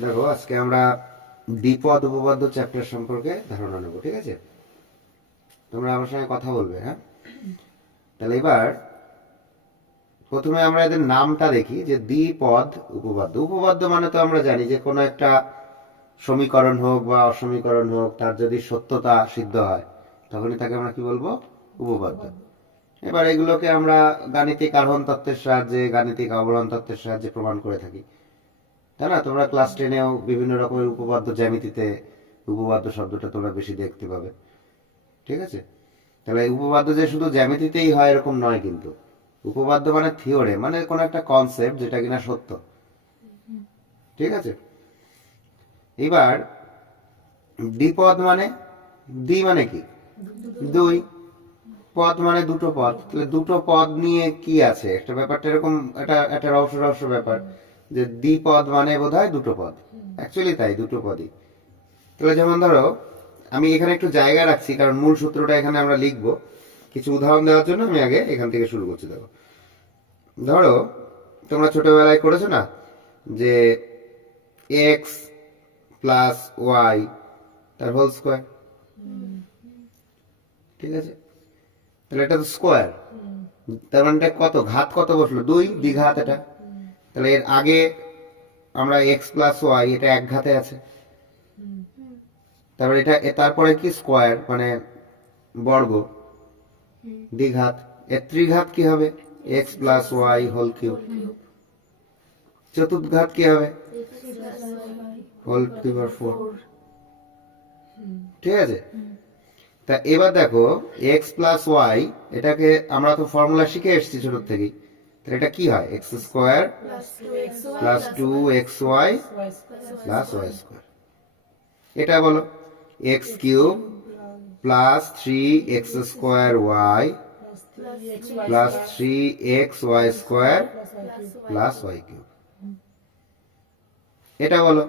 দেখো আজকে আমরা দ্বিপদ উপপাদ্য চ্যাপ্টার সম্পর্কে ধারণা নেব, ঠিক আছে? তোমরা আমার সঙ্গে কথা বলবে, হ্যাঁ? তাহলে এবার প্রথমে আমরা এদের নামটা দেখি যে দ্বিপদ উপপাদ্য। উপপাদ্য মানে তো আমরা জানি যে কোনো একটা সমীকরণ হোক বা অসমীকরণ হোক, তার যদি সত্যতা সিদ্ধ হয় তখনই তাকে আমরা কি বলবো? উপপাদ্য। এবার এগুলোকে আমরা গাণিতিক আরোহণ তত্ত্বের সাহায্যে, গাণিতিক অবরোহণ তত্ত্বের সাহায্যে প্রমাণ করে থাকি, তাই না? তোমরা ক্লাস 10-এও বিভিন্ন রকমের উপপাদ্য, জ্যামিতিতে উপপাদ্য শব্দটা তোমরা বেশি দেখতে পাবে, ঠিক আছে? তাহলে উপপাদ্য যে শুধু জ্যামিতিতেই হয় এরকম নয়, কিন্তু উপপাদ্য মানে থিওরে, মানে কোন একটা কনসেপ্ট যেটা কিনা সত্য, ঠিক আছে? এবার দ্বিপদ মানে, দ্বি মানে কি? দুই। পদ মানে দুটো পদ। তাহলে দুটো পদ নিয়ে কি আছে, একটা ব্যাপারটা এরকম, এটা একটা রহস্য রহস্য ব্যাপার যে দ্বিপদ মানে বোধহয় দুটো পদ। অ্যাকচুয়ালি তাই, দুটো পদই। তাহলে যেমন ধরো, আমি এখানে একটু জায়গা রাখছি কারণ মূল সূত্রটা এখানে আমরা লিখবো। কিছু উদাহরণ দেওয়ার জন্য আমি আগে এখান থেকে শুরু করছি। দেখো, ধরো তোমরা ছোটবেলায় করেছো না যে এক্স প্লাস ওয়াই তার হোল স্কোয়ার, ঠিক আছে? তাহলে এটা তো স্কোয়ার, তার মানে এটা কত ঘাত, কত বসলো? দুই, দ্বিঘাত এটা। তাহলে এর আগে আমরা এক্স প্লাস ওয়াই, এটা এক ঘাতে আছে। তারপরে এটা তারপরে কি স্কোয়ার মানে বর্গ, দ্বিঘাত। এর ত্রিঘাত কি হবে? X plus Y whole cube. চতুর্ঘাত কি হবে? হোল টু দি পাওয়ার 4, ঠিক আছে? তা এবার দেখো এক্স প্লাস ওয়াই, এটাকে আমরা তো ফর্মুলা শিখে এসেছি ছোট থেকেই। তাহলে এটা কি হয়? X square plus 2xy plus y square. এটা বলো x cube plus 3x square y plus 3xy square plus y cube. এটা বলো,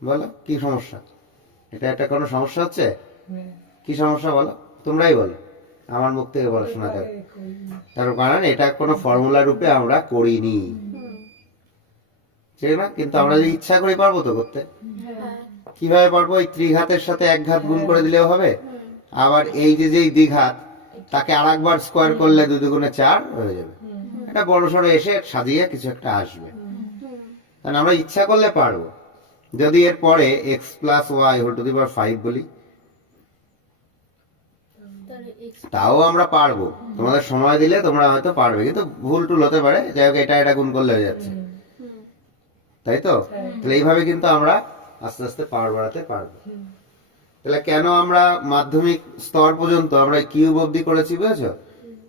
বলো কি সমস্যা? এটা কোনো সমস্যা হচ্ছে? কি সমস্যা বলো? তোমরাই বলো, আমার মুখ থেকে বলো, শোনা যাক। তার কারণ এটা কোনো ফর্মুলা রূপে আমরা করিনি, ঠিক না? কিন্তু আমরা যদি ইচ্ছা করি পারবো তো করতে। কিভাবে পারবো? এই ত্রিঘাতের সাথে এক ঘাত গুণ করে দিলেও হবে। আবার এই যে যেই দ্বিঘাত, তাকে আর একবার স্কোয়ার করলে 2 দুগুণে 4 হয়ে যাবে। এটা বড় সড়ো এসে সাজিয়ে কিছু একটা আসবে। কারণ আমরা ইচ্ছা করলে পারবো। যদি এর পরে X plus Y whole to the power 5 বলি, তাও আমরা পারবো। তোমাদের সময় দিলে তোমরা হয়তো পারবে, কিন্তু ভুল টুল হতে পারে। যাই হোক, এটা গুণ করলে হয়ে যাচ্ছে, তাই তো? তাহলে এইভাবে কিন্তু আমরা আস্তে আস্তে পাওয়ার বাড়াতে পারবো। তাহলে কেন আমরা মাধ্যমিক স্তর পর্যন্ত আমরা কিউব অবধি করেছি, বুঝেছো?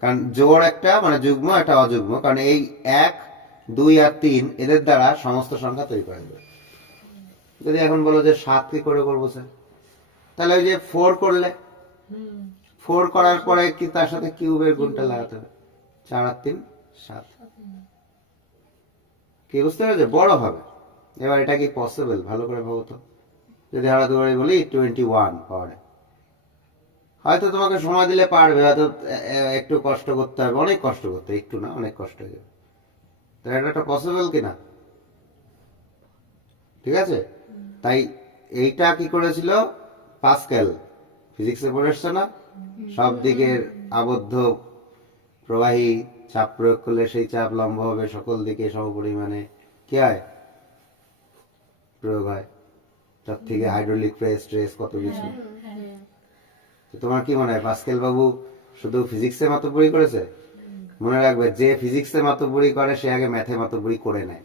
কারণ জোড় একটা মানে যুগ্ম, একটা অযুগ্ম। কারণ এই 1, 2 আর 3 এদের দ্বারা সমস্ত সংখ্যা তৈরি করা যাবে। যদি এখন বলো যে 7 কি করে করবো স্যার, তাহলে ওই যে 4 করলে, 4 করার পরে কি তার সাথে কিউবের গুণটা লাগাতে হবে। 4 আর 3 7। কি বুঝতে পেরেছো? বড় হবে। এবার এটা কি পসিবল? ভালো করে ভাবো তো। যদি আমরা তোমার বলি 21 পাওয়ারে, হয়তো তোমাকে সময় দিলে পারবে, হয়তো একটু কষ্ট করতে হবে, অনেক কষ্ট করতে, একটু না অনেক কষ্ট হয়ে যাবে। তো এটা পসিবল কিনা, ঠিক আছে? তাই এইটা কি করেছিল পাস্কেল, ফিজিক্সে পড়ে এসছে না? সব দিকের আবদ্ধ প্রবাহী চাপ প্রয়োগ করলে সেই চাপ লম্ব হবে সকল দিকে সমপরিমাণে, কি হয়? প্রয়োগ হয়। তার থেকে হাইড্রোলিক প্রেস, স্ট্রেস, কত কিছু। তো তোমার কি মনে হয় পাস্কেল বাবু শুধু ফিজিক্সে মাতব্বরি করেছে? মনে রাখবে, যে ফিজিক্সে মাতব্বরি করে সে আগে ম্যাথে মাতব্বরি করে নেয়।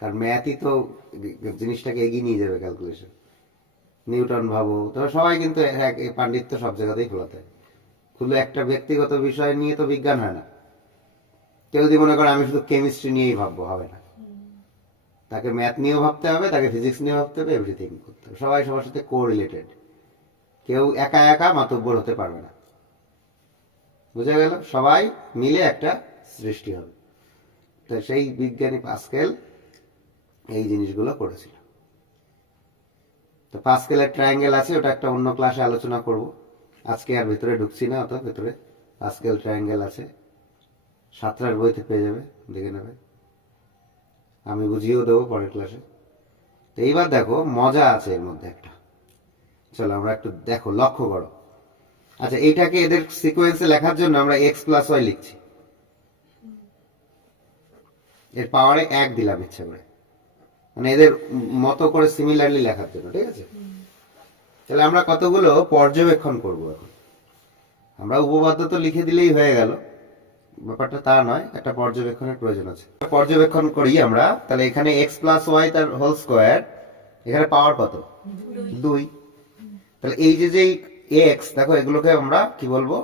কারণ ম্যাথই তো জিনিসটাকে এগিয়ে নিয়ে যাবে, ক্যালকুলেশন। নিউটন ভাবো, তবে সবাই কিন্তু পাণ্ডিত্য সব জায়গাতেই ফলাতে হয়। শুধু একটা ব্যক্তিগত বিষয় নিয়ে তো বিজ্ঞান হয় না। কেউ যদি মনে করে আমি শুধু কেমিস্ট্রি নিয়েই ভাববো, হবে না। তাকে ম্যাথ নিয়েও ভাবতে হবে, তাকে ফিজিক্স নিয়েও ভাবতে হবে, এভরিথিং করতে হবে। সবাই সবার সাথে কো রিলেটেড। কেউ একা একা মাতব্বর হতে পারবে না, বুঝা গেল? সবাই মিলে একটা সৃষ্টি হবে। তো সেই বিজ্ঞানী পাস্কেল এই জিনিসগুলো করেছিল। তো পাস্কেলের ট্রায়াঙ্গেল আছে, ওটা একটা অন্য ক্লাসে আলোচনা করব। আজকে আর ভেতরে ঢুকছি না, অত ভেতরে। পাস্কেল ট্রায়াঙ্গেল আছে, 7টার বইতে পেয়ে যাবে, দেখে নেবে। আমি বুঝিয়েও দেবো পরের ক্লাসে। তো এইবার দেখো মজা আছে এর মধ্যে একটা, চলো আমরা একটু দেখো, লক্ষ্য করো। আচ্ছা, এইটাকে এদের সিকোয়েন্সে লেখার জন্য আমরা এক্স প্লাস ওয়াই লিখছি, এর পাওয়ারে 1 দিলাম ইচ্ছা করে, মানে এদের মতো করে সিমিলারলি লেখার জন্য, ঠিক আছে? তাহলে আমরা কতগুলো পর্যবেক্ষণ করব এখন। আমরা উপপাদ্য তো লিখে দিলেই হয়ে গেল, ব্যাপারটা তা নয়, একটা পর্যবেক্ষণের প্রয়োজন আছে। পর্যবেক্ষণ করি আমরা, তাহলে এখানে এক্স প্লাস ওয়াই তার হোল স্কোয়ার, এখানে পাওয়ার কত? 2। তাহলে এই যে যে এক্স, দেখো এগুলোকে আমরা কি বলবো?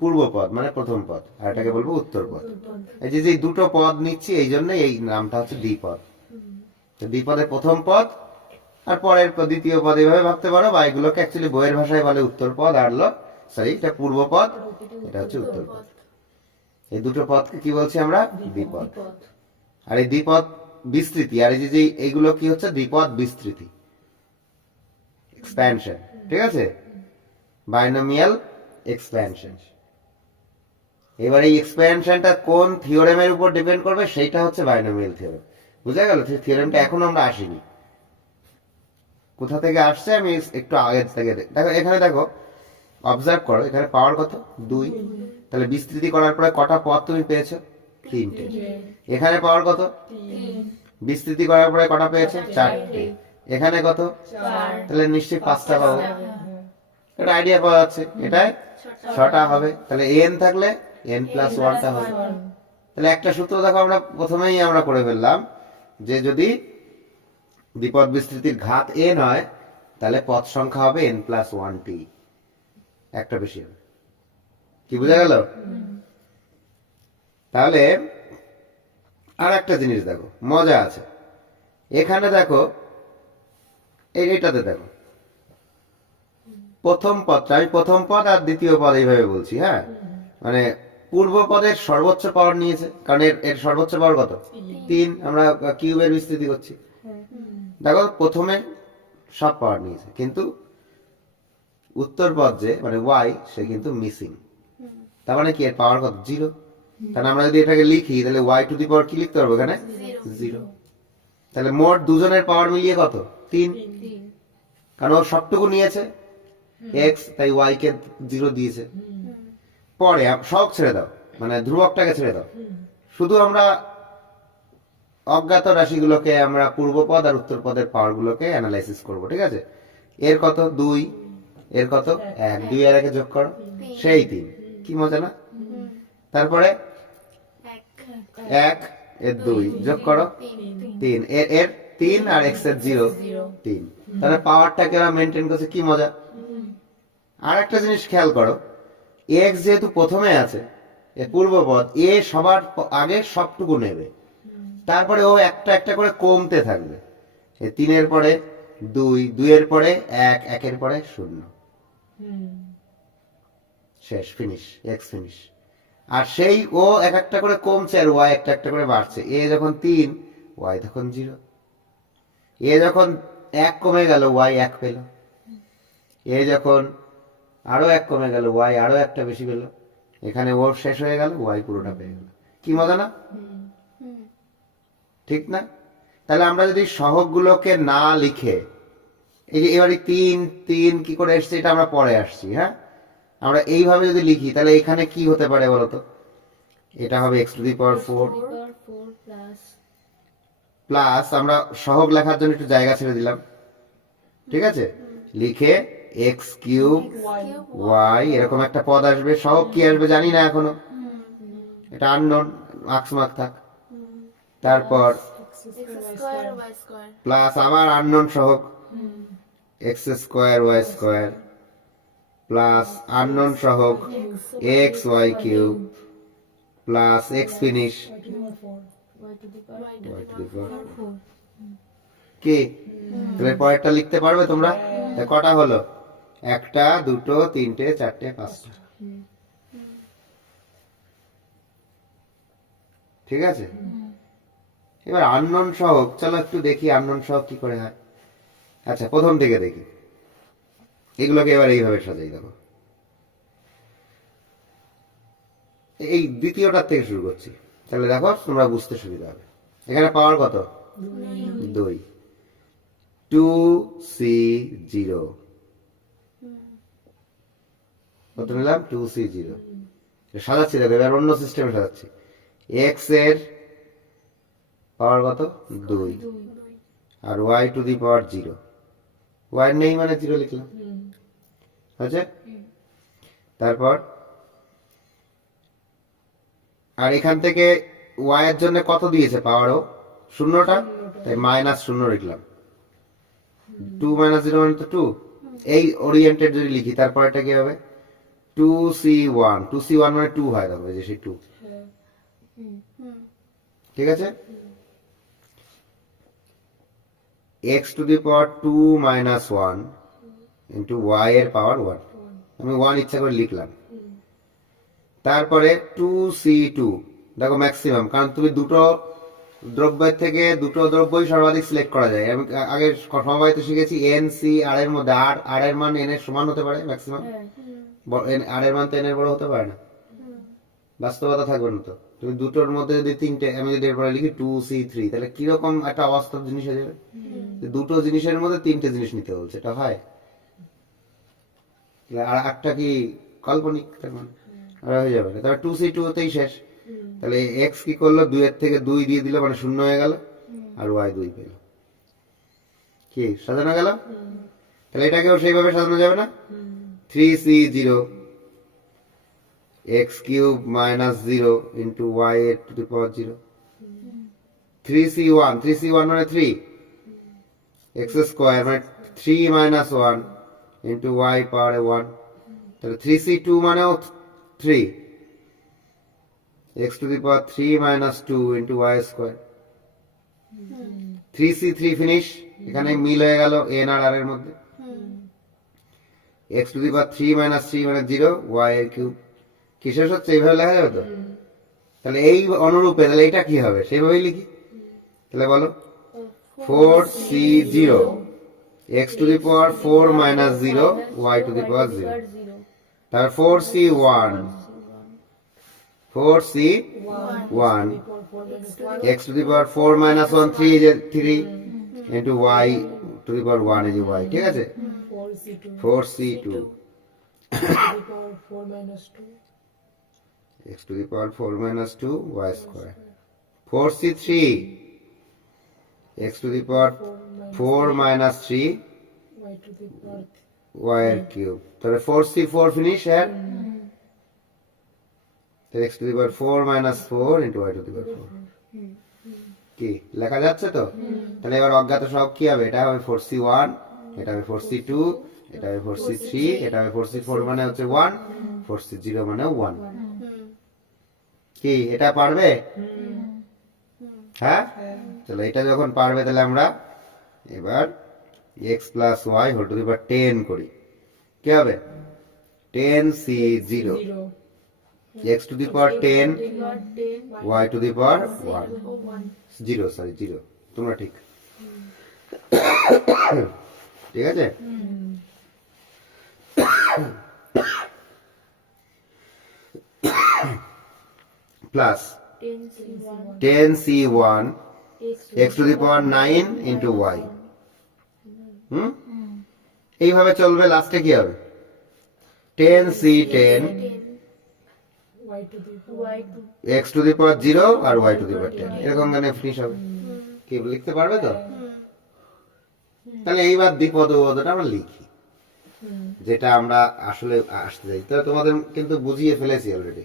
পূর্ব পদ, মানে প্রথম পদ, আর এটাকে বলবো উত্তর পদ। এই যে যে দুটো পদ নিচ্ছি, এই জন্য এই নামটা হচ্ছে দ্বিপদ। তো দ্বিপদের প্রথম পদ আর পরের দ্বিতীয় পদ, এইভাবে ভাবতে পারো, বা এগুলোকে অ্যাকচুয়ালি বইয়ের ভাষায় বলে উত্তর পদ, আর সরি এটা পূর্ব পদ, এটা হচ্ছে উত্তর পদ। এই দুটো পদকে কি বলছি আমরা? দ্বিপদ। আর এই দ্বিপদ বিস্তৃতি, আর এই যে এইগুলো কি হচ্ছে? দ্বিপদ বিস্তৃতি, এক্সপ্যানশন, ঠিক আছে? Binomial expansion. এবার এই এক্সপ্যানশনটা কোন থিওরেমের উপর ডিপেন্ড করবে? সেইটা হচ্ছে বাইনোমিয়াল থিওরেম। বুঝা গেল? থিওরেমটা এখনো আমরা আসিনি, কোথা থেকে আসছে আমি একটু আগে থেকে দেখো। এখানে দেখো, অবজার্ভ করো, এখানে পাওয়ার কত? 2। তাহলে বিস্তৃতি করার পরে কটা পদ তুমি পেয়েছো? 3টে। এখানে পাওয়ার কত? 3। বিস্তৃতি করার পরে কটা পেয়েছো? 4টে। এখানে কত? 4। তাহলে নিশ্চয়ই 5টা পাবো। এটা আইডিয়া পাওয়া যাচ্ছে, এটাই 6টা হবে। তাহলে এন থাকলে n প্লাস 1টা হবে। তাহলে একটা সূত্র দেখো আমরা প্রথমেই আমরা করে ফেললাম, যে যদি দ্বিপদ বিস্তৃতির ঘাত n হয়, তাহলে পদ সংখ্যা হবে n প্লাস 1t, একটা বেশি হবে। কি বোঝা গেল? তাহলে আর একটা জিনিস দেখো, মজা আছে। এখানে দেখো, এইটাতে দেখো, প্রথম পদটা, আমি প্রথম পদ আর দ্বিতীয় পদ এইভাবে বলছি, হ্যাঁ? মানে পূর্ব পদের সর্বোচ্চ পাওয়ার নিয়েছে, কারণ এর সর্বোচ্চ পাওয়ার কত? 3। আমরা কিউবের বিস্তৃতি করছি, দেখো প্রথমে সব পাওয়ার নিয়েছে, কিন্তু উত্তর পদ যে মানে ওয়াই, সে কিন্তু মিসিং। তার মানে কি এর পাওয়ার কত? 0। তাহলে আমরা যদি এটাকে লিখি, তাহলে ওয়াই টু দি পাওয়ার কি লিখতে পারবো এখানে? 0। তাহলে মোট দুজনের পাওয়ার মিলিয়ে কত? 3। কারণ ও সবটুকু নিয়েছে এক্স, তাই ওয়াই কে 0 দিয়েছে। পরে সব ছেড়ে দাও, মানে ধ্রুবকটাকে ছেড়ে দাও, শুধু আমরা অজ্ঞাত রাশিগুলোকে আমরা পূর্ব পদ আর উত্তর পদের পাওয়ার গুলোকে অ্যানালাইসিস করব, ঠিক আছে? এর কত? 2। এর কত? 1। 2 আর 1 যোগ করো, সেই 3। কি মজা না? তারপরে 1 এর 2 যোগ করো, 3। এর 3 আর x এর 0, 3। তাহলে পাওয়ারটাকে আমরা মেনটেন করছে, কি মজা। আর একটা জিনিস খেয়াল করো, x যেহেতু প্রথমে আছে, এ পূর্বপদ, এ সবার আগে সবটুকু নেবে, তারপরে ও একটা একটা করে কমতে থাকবে। এই 3 এর পরে 2, 2 এর পরে 1, 1 এর পরে 0, শেষ, ফিনিশ, এক্স ফিনিশ। আর সেই ও এক একটা করে কমছে আর ওয়াই একটা একটা করে বাড়ছে। এ যখন 3, ওয়াই তখন 0। এ যখন 1 কমে গেল, ওয়াই 1 পেল। এ যখন আরো 1 কমে গেল, ওয়াই আরো একটা বেশি পেল। এখানে ওর শেষ হয়ে গেল, ওয়াই পুরোটা পেয়ে গেল। কি মজা না? ঠিক না? তাহলে আমরা যদি সহগগুলোকে না লিখে, এই যে এবারে 3 3 কি করে এসছে এটা আমরা পরে আসছি, হ্যাঁ? আমরা এইভাবে যদি লিখি, তাহলে এখানে কি হতে পারে বলতো? এটা হবে x to the power 4 plus, আমরা সহগ লেখার জন্য একটু জায়গা ছেড়ে দিলাম, ঠিক আছে? লিখে x কিউব y, এরকম একটা পদ আসবে। সহগ কি আসবে জানি না এখনো, এটা আননোন, মার্কস মার্ক থাক। তারপর প্লাস আবার আননোন সহগ x square y square, plus unknown সহগ x y cube, plus x finish কি? তাহলে পরেরটা লিখতে পারবে তোমরা? কটা হলো? 1টা 2টো 3টে 4টে 5টা, ঠিক আছে? এবার আননোন সহগ, চলো একটু দেখি আননোন সহগ কি করে হয়। আচ্ছা, প্রথম থেকে দেখি, এগুলোকে এবার এইভাবে সাজাই। দেখো, এই দ্বিতীয়টার থেকে শুরু করছি, তাহলে দেখো তোমরা বুঝতে সুবিধা হবে। এখানে পাওয়ার কত? 2। 2c0 কত নিলাম 2c0 সাজাচ্ছি দেখো এবার অন্য সিস্টেমে সাজাচ্ছি x এর পাওয়ার কত 2 আর y two the power 0 y নেই মানে 0 লিখলাম আচ্ছা তারপর আর এখান থেকে y এর জন্য কত দিয়েছে পাওয়ারও শূন্যটা তাই -0 লিখলাম 2 - 0 মানে তো 2 এই ওরিয়েন্টেড যদি লিখি তারপর এটা কি হবে 2c1 মানে 2 হয় দেখো এই যে সেই 2 ঠিক আছে x to the power 2 - 1 into y এর পাওয়ার 1 আমি 1 ইচ্ছা করে লিখলাম তারপরে 2c2 দেখো ম্যাক্সিমাম কারণ তুমি দুটো দ্রব্যের থেকে দুটো দ্রব্যই সর্বাধিক সিলেক্ট করা যায় আমি আগে সমবায়িত শিখেছি n c r এর মধ্যে r এর মান n এর সমান হতে পারে ম্যাক্সিমাম r এর মান তো n এর বড় হতে পারে না বাস্তবতা থাকবে না তো তুমি দুটোর মধ্যে যদি তিনটে আমি যদি এরপরে লিখি 2c3 তাহলে কিরকম একটা অবাস্তব জিনিস হয়ে যাবে দুটো জিনিসের মধ্যে তিনটে জিনিস নিতে বলছে এটা হয় আর একটা কি কাল্পনিক তার মানে হয়ে যাবে না তবে 2c2 তেই শেষ তাহলে x কি করলো 2 এর থেকে 2 দিয়ে দিল মানে 0 হয়ে গেল আর y 2 পেল কি সাজানো গেল তাহলে এটাকেও সেইভাবে সাজানো যাবে না 3c0 x cube minus 0 into y to the power 0 3c1 মানে 3 x square মানে 3 minus 1 into y power 1 তাহলে 3c2 মানেও 3 x to the power 3 minus 2 into y square 3c3 finish এখানে মিল হয়ে গেল n আর r এর মধ্যে x to the power 3 minus 3 মানে 0 y এর কিউব কি শেষ হচ্ছে এইভাবে লেখা যাবে তো তাহলে এই অনুরূপে তাহলে এটা কি হবে সেইভাবেই লিখি তাহলে বলো 4c0 x to the power 4 minus 0 y to the power 0 তাহলে 4c1 x to the power 4 minus 1 3 is 3 into y to the power 1 is y ঠিক আছে 4c2 x to the power 4 minus 2 y square 4c3 x to the power 4 minus 3 y cube তাহলে 4c4 finish হ্যাঁ তাহলে x to the power 4 minus 4 into y to the power 4 কি লেখা যাচ্ছে তো তাহলে এবার অজ্ঞাত সহগ কি হবে এটা হবে 4c1 এটা হবে 4c2 এটা হবে 4c3 এটা হবে 4c4 মানে হচ্ছে 1 4c0 মানে 1 কি এটা পারবে হ্যাঁ চলো এটা যখন পারবে তাহলে আমরা এবার x plus y whole to the power 10 করি কি হবে 10c0 x to the power 10 y to the power 1 0 sorry 0 তোমরা ঠিক ঠিক আছে plus 10c1 x to the power 9 into y এইভাবে চলবে লাস্টে কি হবে 10c10 x to the power 0 R y to the power 10 এরকম গানে ফিনিশ হবে কি লিখতে পারবে তো তাহলে এইবার দ্বিপদ উপপদটা আমরা লিখি যেটা আমরা আসলে আসতে যাই তো তোমাদের কিন্তু বুঝিয়ে ফেলেছি অলরেডি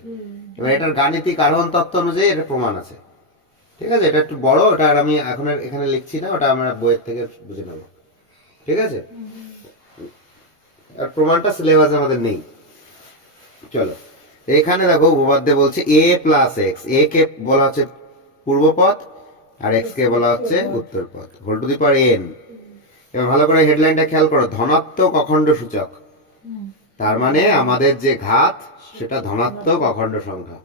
এবার এটার গাণিতিক আরোহণ তত্ত্ব অনুযায়ী এটা প্রমাণ আছে ঠিক আছে এটা একটু বড় ওটা আর আমি এখন এখানে লিখছি না ওটা আমরা বইয়ের থেকে বুঝে নেব ঠিক আছে আর প্রমাণটা সিলেবাসে আমাদের নেই চলো এখানে দেখো উপপাদ্যে বলছে a প্লাস এক্স a কে বলা হচ্ছে পূর্বপদ আর x কে বলা হচ্ছে উত্তরপদ whole to the power n এবার ভালো করে হেডলাইনটা খেয়াল করো ধনাত্মক অখণ্ড সূচক তার মানে আমাদের যে ঘাত সেটা ধনাত্মক অখণ্ড সংখ্যা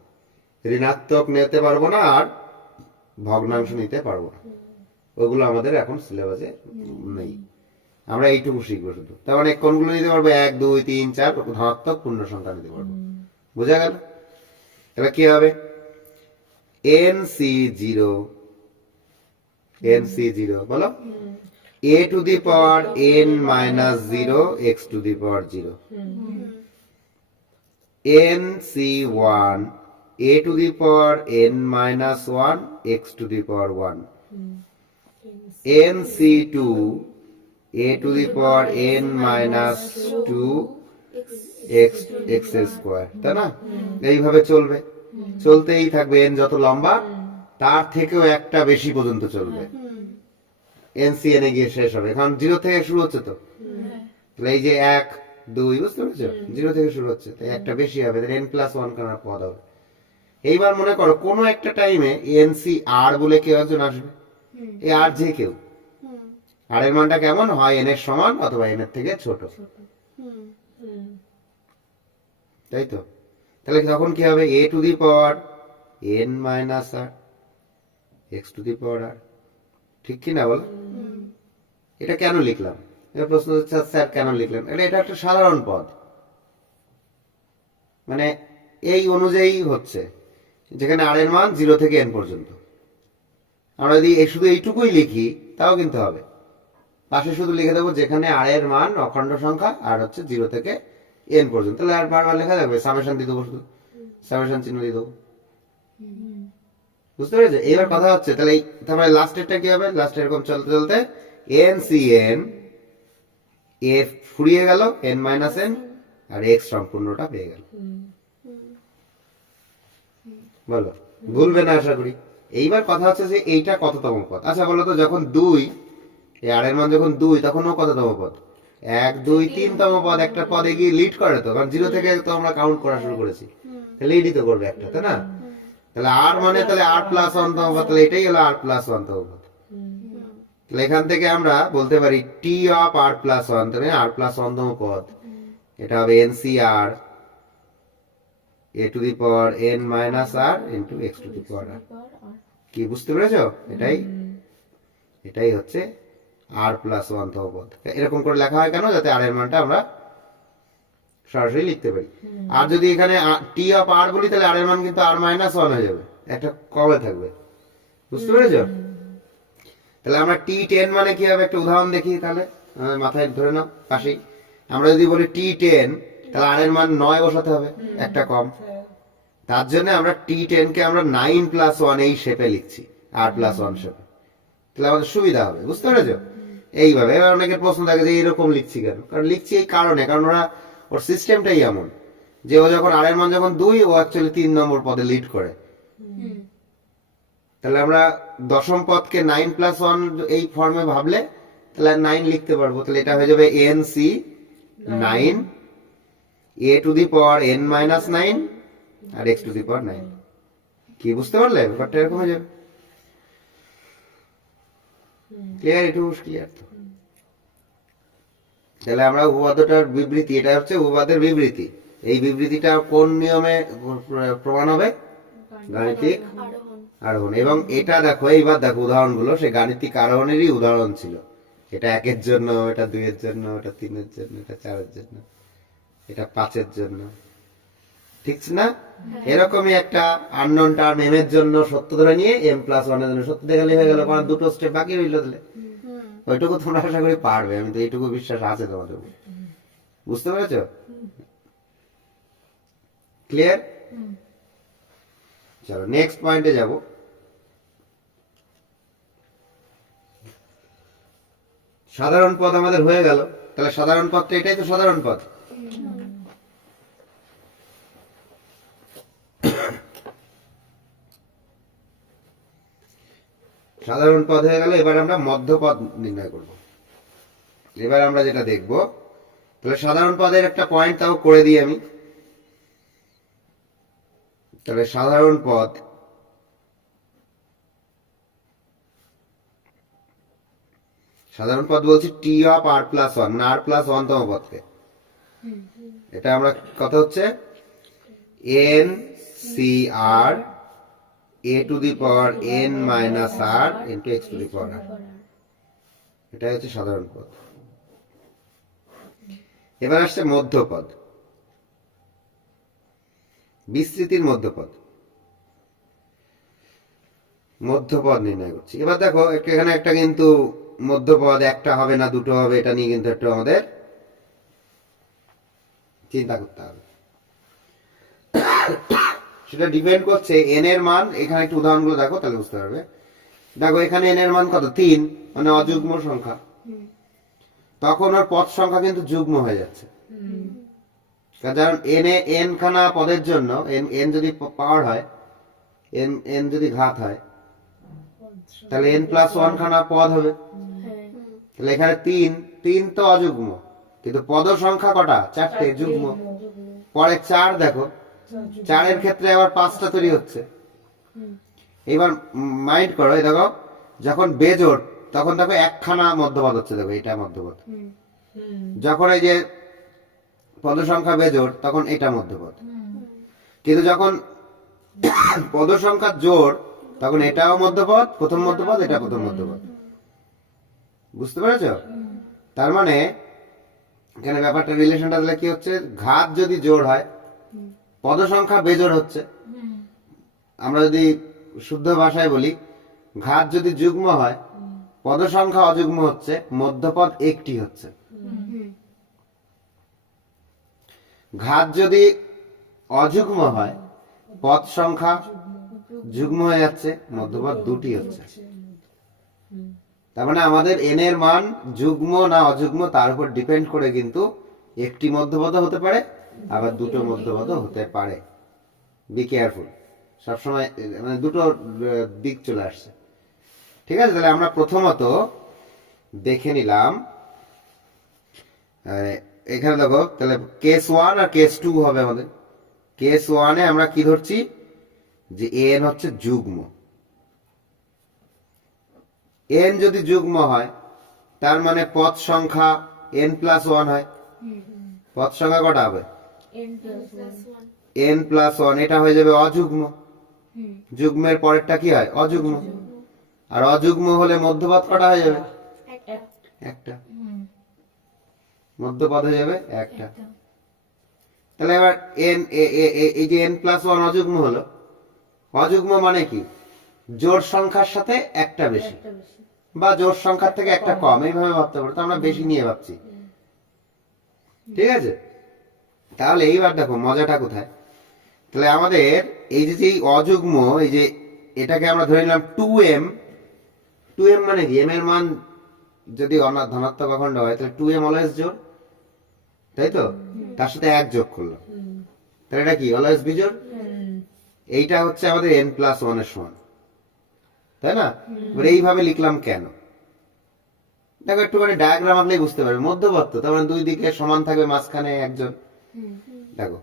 ঋণাত্মক নিতে পারবো না আর ভগ্নাংশ নিতে পারবো না ওগুলো আমাদের এখন সিলেবাসে নেই আমরা এইটুকু শিখবো শুধু তার মানে কোনগুলো নিতে পারবো 1 2 3 4 ধনাত্মক পূর্ণ সংখ্যা নিতে পারবো বোঝা গেল এবার কি হবে nc0 বলো a to the power n minus 0 x to the power 0 nc1 a to the power n minus 1 x to the power 1 nc2 a to the power n minus 2 x square, তাই না? এইভাবে চলবে, চলতেই থাকবে। n যত লম্বা তার থেকেও একটা বেশি পর্যন্ত চলবে। এনসিএন এ গিয়ে শেষ হবে। এখন 0 থেকে শুরু হচ্ছে তো, তাহলে এই যে 1 2, বুঝতে পেরেছো? 0 থেকে শুরু হচ্ছে, তাই একটা বেশি হবে, তাহলে n+1 কানা পদ হবে। এইবার মনে করো কোনো একটা টাইমে এনসি আর বলে কেউ একজন আসবে, এই আর যে কেউ, আর এর মানটা কেমন হয়, n এর সমান অথবা n এর থেকে ছোট, তাই তো? তাহলে তখন কি হবে, a to the power n minus R x to the power R, ঠিক কি না বলো? এটা কেন লিখলাম? এটা প্রশ্ন হচ্ছে স্যার কেন লিখলাম? এটা একটা সাধারণ পদ, মানে এই অনুযায়ী হচ্ছে, যেখানে আর এর মান 0 থেকে n পর্যন্ত। আমরা যদি শুধু এইটুকুই লিখি তাও কিন্তু হবে, পাশে শুধু লিখে দেবো যেখানে আর এর মান অখণ্ড সংখ্যা আর হচ্ছে 0 থেকে n পর্যন্ত, তাহলে আর বারবার লেখা যাবে, সামেশন দিয়ে দেবো, শুধু সামেশন চিহ্ন দিয়ে দেবো, বুঝতে পেরেছো? এবার কথা হচ্ছে তাহলে তারপরে লাস্টেরটা কি হবে, লাস্টে এরকম চলতে চলতে NCN এ ফুরিয়ে গেল n মাইনাস n আর x সম্পূর্ণটা পেয়ে গেল। বলো, ভুলবে না আশা করি। এইবার কথা হচ্ছে যে এইটা কততম পদ? আচ্ছা বলো তো, যখন 2 এই আর এর মান যখন 2 তখন ও কততম পদ? 1 2 3তম পদ। একটা পদ এগিয়ে লিড করে তো, কারণ 0 থেকে তো আমরা কাউন্ট করা শুরু করেছি, তাহলে লিডই তো করবে একটা, তাই না? তাহলে আর মানে তাহলে r+1 তম পদ, তাহলে এটাই হলো r+1 তম পদ। তাহলে এখান থেকে আমরা বলতে পারি t অফ r+1, তাহলে r+1 তম পদ, এটা হবে NCR a to the power n minus r into x to the power r। কি বুঝতে পেরেছো? এটাই হচ্ছে r+1 তম পদ। এরকম করে লেখা হয় কেন? যাতে r এর মানটা আমরা সরাসরি লিখতে পারি। আর যদি এখানে t অফ r বলি তাহলে r এর মান কিন্তু r-1 হয়ে যাবে, একটা কমে থাকবে, বুঝতে পেরেছো? তাহলে আমরা t10 মানে কি হবে, একটা উদাহরণ দেখি, তাহলে মাথায় ধরে নাও পাশেই। আমরা যদি বলি t10, তাহলে r এর মান 9 বসাতে হবে, একটা কম। তার জন্য আমরা t10 কে আমরা 9+1 এই শেপে লিখছি, r+1 শেপে, তাহলে আমাদের সুবিধা হবে, বুঝতে পেরেছো? এইভাবে। এবার অনেকের প্রশ্ন থাকে যে এরকম লিখছি কেন? কারণ লিখছি এই কারণে, কারণ ওর সিস্টেমটাই এমন যে ও যখন আর এর মান যখন 2, ও অ্যাকচুয়ালি 3 নম্বর পদে লিড করে। তাহলে আমরা দশম পদকে 9+1 এই ফর্মে ভাবলে তাহলে 9 লিখতে পারবো। তাহলে এটা হয়ে যাবে NC 9 a to the power n minus 9 R x to the power 9। কি বুঝতে পারলে? ব্যাপারটা এরকম হয়ে যাবে। ক্লিয়ার? একটু ক্লিয়ার তো? তাহলে আমরা উপপাদ্যটার বিবৃতি, এটা হচ্ছে উপপাদ্যের বিবৃতি। এই বিবৃতিটা কোন নিয়মে প্রমাণ হবে? গাণিতিক আরোহণ। এবং এটা দেখো, এইবার দেখো উদাহরণগুলো সে গাণিতিক আরোহণেরই উদাহরণ ছিল। এটা 1 এর জন্য, এটা 2 এর জন্য, এটা 3 এর জন্য, এটা 4 এর জন্য, এটা 5 এর জন্য, ঠিক না? এরকমই একটা আননোন টার্ম m এর জন্য সত্য ধরে নিয়ে m+1 এর জন্য সত্য দেখালে হয়ে গেল, কারণ দুটো স্টেপ বাকি রইল। তাহলে ওইটুকু তোমরা আশা করি পারবে, আমি তো এইটুকু বিশ্বাস আছে তোমাদের, বুঝতে পেরেছো? ক্লিয়ার? চলো নেক্সট পয়েন্টে যাব। সাধারণ পদ আমাদের হয়ে গেল, তাহলে সাধারণ পদটা এটাই তো সাধারণ পদ। সাধারণ পদ হয়ে গেল। এবার আমরা মধ্যপদ নির্ণয় করব। এবার আমরা যেটা দেখব, তাহলে সাধারণ পদের একটা পয়েন্ট তাও করে দিই আমি। তাহলে সাধারণ পদ, সাধারণ পদ বলছি t অফ r+1, মানে r+1 তম পদকে। এটা আমরা কথা হচ্ছে NCR a to the power n minus r into x to the power r। এটা হচ্ছে সাধারণ পদ। এবার আসছে মধ্যপদ, বিস্তৃতির মধ্যপদ। মধ্যপদ নির্ণয় করছি। এবার দেখো এখানে একটা কিন্তু মধ্যপদ একটা হবে না দুটো হবে, এটা নিয়ে কিন্তু একটু আমাদের চিন্তা করতে হবে। সেটা ডিপেন্ড করছে এন এর মান। এখানে একটু উদাহরণগুলো দেখো তাহলে বুঝতে পারবে। দেখো এখানে এন এর মান কত, 3, মানে অযুগ্ম সংখ্যা। তখন ওর পদ সংখ্যা কিন্তু যুগ্ম হয়ে যাচ্ছে, কারণ এন খানা পদের জন্য এন যদি পাওয়ার হয়, এন যদি ঘাত হয়, তাহলে n+1 খানা পদ হবে। তাহলে এখানে 3 তো অযুগ্ম, কিন্তু পদ সংখ্যা কটা, 4টে যুগ্ম। পরে 4 দেখো, 4 ক্ষেত্রে আবার 5টা তৈরি হচ্ছে। এবার মাইন্ড করো, এই দেখো যখন বেজোড় তখন দেখো একখানা মধ্যপদ হচ্ছে, দেখো এটা মধ্যপদ। যখন এই যে পদ সংখ্যা বেজোড় তখন এটা মধ্যপদ। কিন্তু যখন পদ সংখ্যা জোড় তখন এটাও মধ্যপদ, প্রথম মধ্যপদ, এটা প্রথম মধ্যপদ। বুঝতে পেরেছ? তার মানে এখানে ব্যাপারটা রিলেশনটা তাহলে কি হচ্ছে, ঘাত যদি জোড় হয় পদ সংখ্যা বেজোড় হচ্ছে। আমরা যদি শুদ্ধ ভাষায় বলি, ঘাত যদি যুগ্ম হয় পদ সংখ্যা অযুগ্ম হচ্ছে, মধ্যপদ একটি হচ্ছে। ঘাত যদি অযুগ্ম হয় পদ সংখ্যা যুগ্ম হয়ে যাচ্ছে, মধ্যপদ দুটি হচ্ছে। তার মানে আমাদের এন এর মান যুগ্ম না অযুগ্ম তার উপর ডিপেন্ড করে কিন্তু একটি মধ্যপদ হতে পারে, আবার দুটো মধ্যপদ হতে পারে। বি কেয়ারফুল, সবসময় মানে দুটো দিক চলে আসছে। ঠিক আছে, তাহলে আমরা প্রথমত দেখে নিলাম এখানে দেখো, তাহলে কেস 1 আর কেস 2 হবে আমাদের। কেস 1 এ আমরা কি ধরছি, যে এন হচ্ছে যুগ্ম। এন যদি যুগ্ম হয় তার মানে পদ সংখ্যা n+1 হয়। পদ সংখ্যা কটা হবে, n+1। এটা হয়ে যাবে অযুগ্ম। যুগ্মের পরেরটা কি হয়, অযুগ্ম। আর অযুগ্ম হলে মধ্যপদ কটা হয়ে যাবে, একটা। মধ্যপদ হয়ে যাবে একটা। তাহলে এবার এন, এই যে n+1 অযুগ্ম হলো, অযুগ্ম মানে কি, জোড় সংখ্যার সাথে একটা বেশি বা জোড় সংখ্যার থেকে একটা কম, এইভাবে ভাবতে পারো। তো আমরা বেশি নিয়ে ভাবছি, ঠিক আছে। তাহলে এইবার দেখো মজাটা কোথায়, তাহলে আমাদের এই যে অযুগ্ম, এই যে এটাকে আমরা ধরে নিলাম 2m। 2m মানে কি, m এর মান যদি ধনাত্মক অখণ্ড হয় তাহলে 2m অলওয়েজ জোড়, তাই তো। তার সাথে 1 যোগ করলো, তাহলে এটা কি অলওয়েজ বিজোড়। এইটা হচ্ছে আমাদের n+1 এর সমান, তাই না। এবার এইভাবে লিখলাম কেন, দেখো একটুখানি ডায়াগ্রাম আঁকলেই বুঝতে পারবে। মধ্যপদ তো, তার মানে দুই দিকে সমান থাকবে, মাঝখানে একজন। দেখো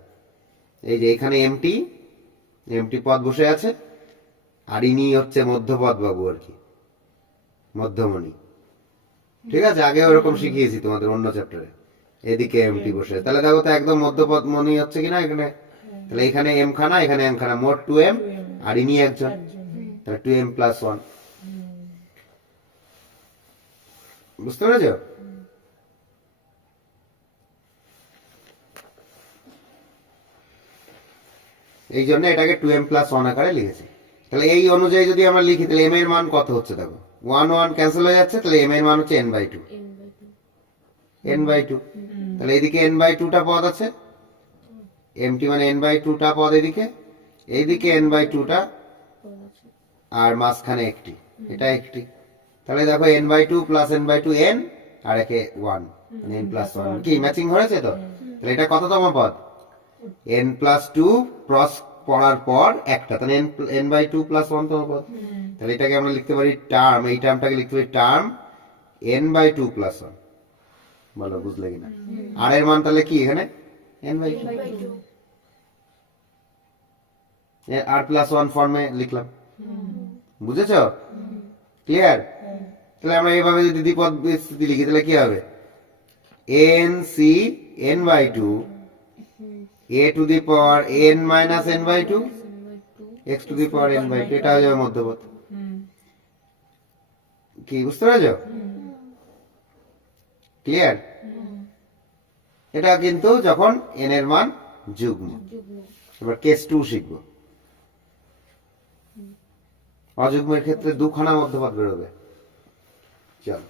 এই যে এখানে এমটি পদ বসে আছে, আর ইনি হচ্ছে মধ্যপদ বাবু আর কি, মধ্যমণি। ঠিক আছে, আগে ওরকম শিখিয়েছি তোমাদের অন্য চ্যাপ্টারে। এদিকে এমটি বসে, তাহলে দেখো তো একদম মধ্যপদ মনি হচ্ছে কিনা এখানে। তাহলে এখানে এম খানা, এখানে এম খানা, মোট 2m, আর ইনি একজন, তাহলে 2m+1। বুঝতে পেরেছ? এই জন্য এটাকে 2m+1 আকারে লিখেছি। তাহলে এই অনুযায়ী যদি আমরা লিখি তাহলে m এর মান কত হচ্ছে, দেখো 1 1 ক্যান্সেল হয়ে যাচ্ছে, তাহলে m এর মান হচ্ছে n/2। n/2, তাহলে এদিকে n/2টা পদ আছে, mt মানে n/2টা পদ এদিকে, এইদিকে n/2টা, আর মাঝখানে একটি, এটা একটি। তাহলে দেখো n/2 প্লাস n/2 n, আর একে 1 মানে n+1, কি ম্যাচিং হয়েছে তো। তাহলে এটা কততম পদ, n+2 ক্রস পড়ার পর একটা, তাহলে n/2 প্লাস 1 তম পদ। তাহলে এটাকে আমরা লিখতে পারি টার্ম, এই টার্মটাকে লিখতে পারি টার্ম n/2 প্লাস 1। বলো বুঝলে কিনা। আর এর মান তাহলে কি এখানে n/2, r+1 ফর্মে লিখলাম। বুঝেছ? ক্লিয়ার? তাহলে আমরা এইভাবে যদি দ্বিপদ বিস্তৃতি লিখি তাহলে কি হবে, nc n/2 a to the power n minus n/2 x to the power n/2, এটা হয়ে যাবে মধ্যপদ। কি বুঝতে পেরেছ? ক্লিয়ার? এটা কিন্তু যখন n এর মান যুগ্ম। এবার কেস 2 শিখবো। অযুগ্মের ক্ষেত্রে দুখানা মধ্যপদ বেরোবে। চল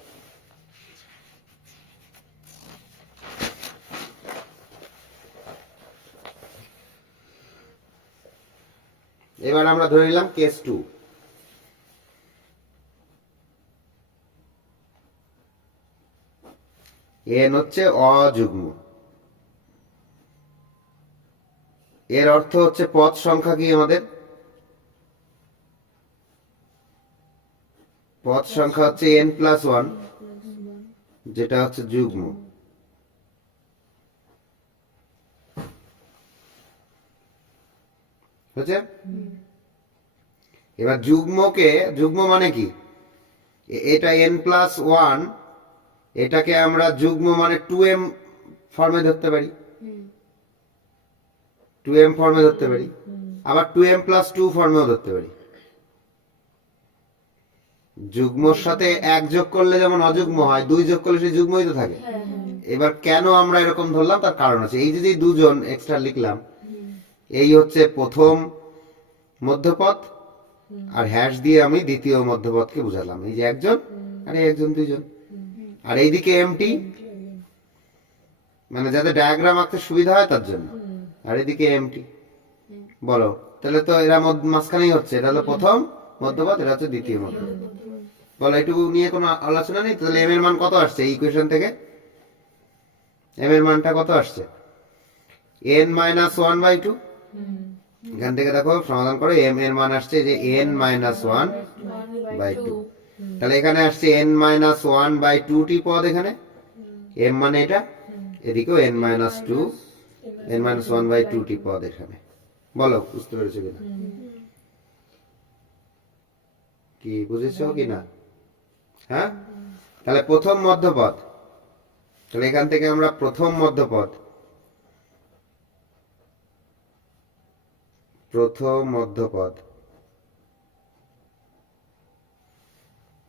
এবার আমরা ধরে নিলাম কেস 2। n হচ্ছে অযুগ্ম, এর অর্থ হচ্ছে পদ সংখ্যা কি আমাদের? পদ সংখ্যা হচ্ছে n+1, যেটা হচ্ছে যুগ্ম। বুঝছে? এবার যুগ্ম মানে কি? এটা n+1, এটাকে আমরা যুগ্ম মানে 2m ফর্মে ধরতে পারি, 2m ফর্মে ধরতে পারি, আবার 2m+2 ফর্মেও ধরতে পারি। যুগ্মর সাথে 1 যোগ করলে যেমন অযুগ্ম হয়, 2 যোগ করলে সেই যুগ্মই তো থাকে। এবার কেন আমরা এরকম ধরলাম তার কারণ আছে। এই যে দুজন এক্সট্রা লিখলাম, এই হচ্ছে প্রথম মধ্যপদ, আর হ্যাশ দিয়ে আমি দ্বিতীয় মধ্যপদকে বুঝালাম। এই যে একজন আর এই একজন, দুইজন। আর এইদিকে এমটি, মানে যাতে ডায়াগ্রাম আঁকতে সুবিধা হয় তার জন্য। আর এদিকে এমটি। বলো তাহলে তো এরা মাঝখানেই হচ্ছে, এটা হলো প্রথম মধ্যপদ, এটা হচ্ছে দ্বিতীয় মধ্যপদ। বলো এটুকু নিয়ে কোনো আলোচনা নেই? তাহলে এম এর মান কত আসছে এই ইকুয়েশন থেকে? এম এর মানটা কত আসছে? n-1/2। এখান থেকে দেখো সমাধান করে, এম এর মান আসছে যে n-1/2। তাহলে এখানে আসছে n-1/2 টি পদ, এখানে m মানে এটা, এদিকেও n-2, n-1/2 টি পদ এখানে। বলো বুঝতে পেরেছো কিনা? কি বুঝেছো কিনা? হ্যাঁ, তাহলে প্রথম মধ্যপদ, তাহলে এখান থেকে আমরা প্রথম মধ্যপদ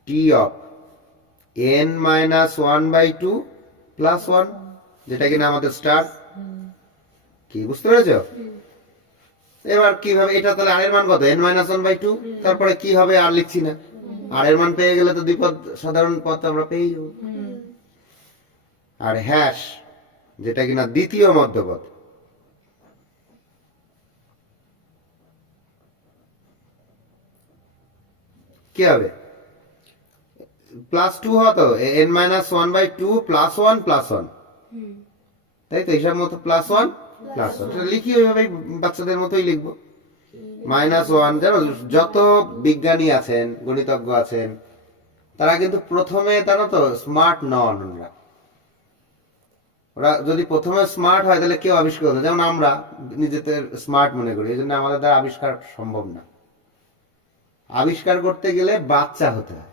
t of n-1/2 + 1, যেটা কিনা আমাদের স্টার। কি বুঝতে পেরেছো? এবার কিভাবে এটা, তাহলে আর এর মান কত? n-1/2। তারপরে কি হবে আর লিখছি না, আর এর মান পেয়ে গেলে তো দ্বিপদ সাধারণ পদ আমরা পেয়ে যাবো। আর হ্যাশ, যেটা কিনা দ্বিতীয় মধ্যপদ, কি হবে? +2 হতো, n-1/2 + 1 + 1, তাই তো? হিসাব মতো +1 + 1 লিখি, ওইভাবে বাচ্চাদের মতোই লিখবো। -1, জানো যত বিজ্ঞানী আছেন, গণিতজ্ঞ আছেন, তারা কিন্তু প্রথমে, জানো তো, স্মার্ট নন। ওরা যদি প্রথমে স্মার্ট হয় তাহলে কেউ আবিষ্কার হতো। যেমন আমরা নিজেদের স্মার্ট মনে করি, এই জন্য আমাদের দ্বারা আবিষ্কার সম্ভব না। আবিষ্কার করতে গেলে বাচ্চা হতে হয়,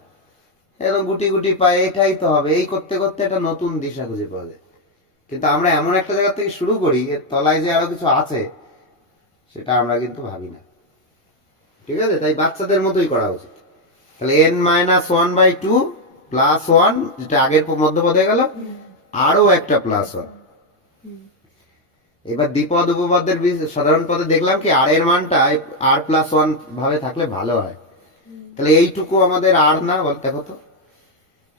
এরকম গুটি গুটি পায়, এটাই তো হবে, এই করতে করতে একটা নতুন দিশা খুঁজে পাওয়া যায়। কিন্তু আমরা এমন একটা জায়গা থেকে শুরু করি, এর তলায় যে আরো কিছু আছে সেটা আমরা কিন্তু ভাবি না। ঠিক আছে? তাই বাচ্চাদের মতোই করা উচিত। তাহলে n-1/2 + 1, যেটা আগের মধ্যপদ হয়ে গেল, আরো একটা +1। এবার দ্বিপদ উপপদের সাধারণ পদে দেখলাম কি আর এর মানটা r+1 ভাবে থাকলে ভালো হয়। তাহলে এইটুকু আমাদের আর না? বল দেখো তো,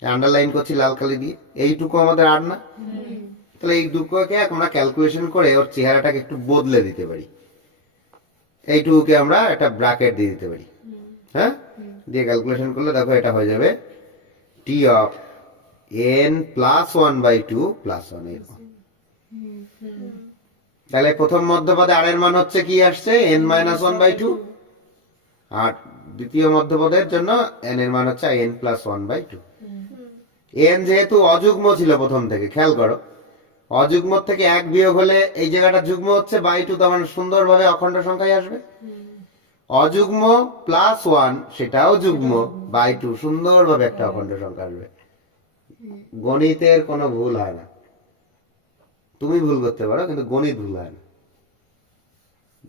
আন্ডারলাইন করছি লাল কালি দিয়ে, এইটুকু আমাদের আর না? তাহলে এই দুটোকে আমরা ক্যালকুলেশন করে ওর চেহারাটাকে একটু বদলে দিতে পারি। এইটুকুকে আমরা একটা ব্র্যাকেট দিয়ে দিতে পারি। হ্যাঁ, দিয়ে ক্যালকুলেশন করলে দেখো এটা হয়ে যাবে t of n+1/2 + 1 এর। তাহলে প্রথম মধ্যপদে আর এর মান হচ্ছে কি আসছে? n-1/2, আর দ্বিতীয় মধ্যপদের জন্য n এর মান হচ্ছে n+1/2। n যেহেতু অযুগ্ম ছিল প্রথম থেকে, খেয়াল করো, অযুগ্ম থেকে 1 বিয়োগ হলে এই জায়গাটা যুগ্ম হচ্ছে, /2 তো মানে সুন্দরভাবে অখণ্ড সংখ্যায় আসবে। অযুগ্ম +1 সেটাও যুগ্ম, /2 সুন্দরভাবে একটা অখণ্ড সংখ্যা আসবে। গণিতের কোনো ভুল হয় না। তুমি ভুল করতে পারো, কিন্তু গণিত ভুল হয় না।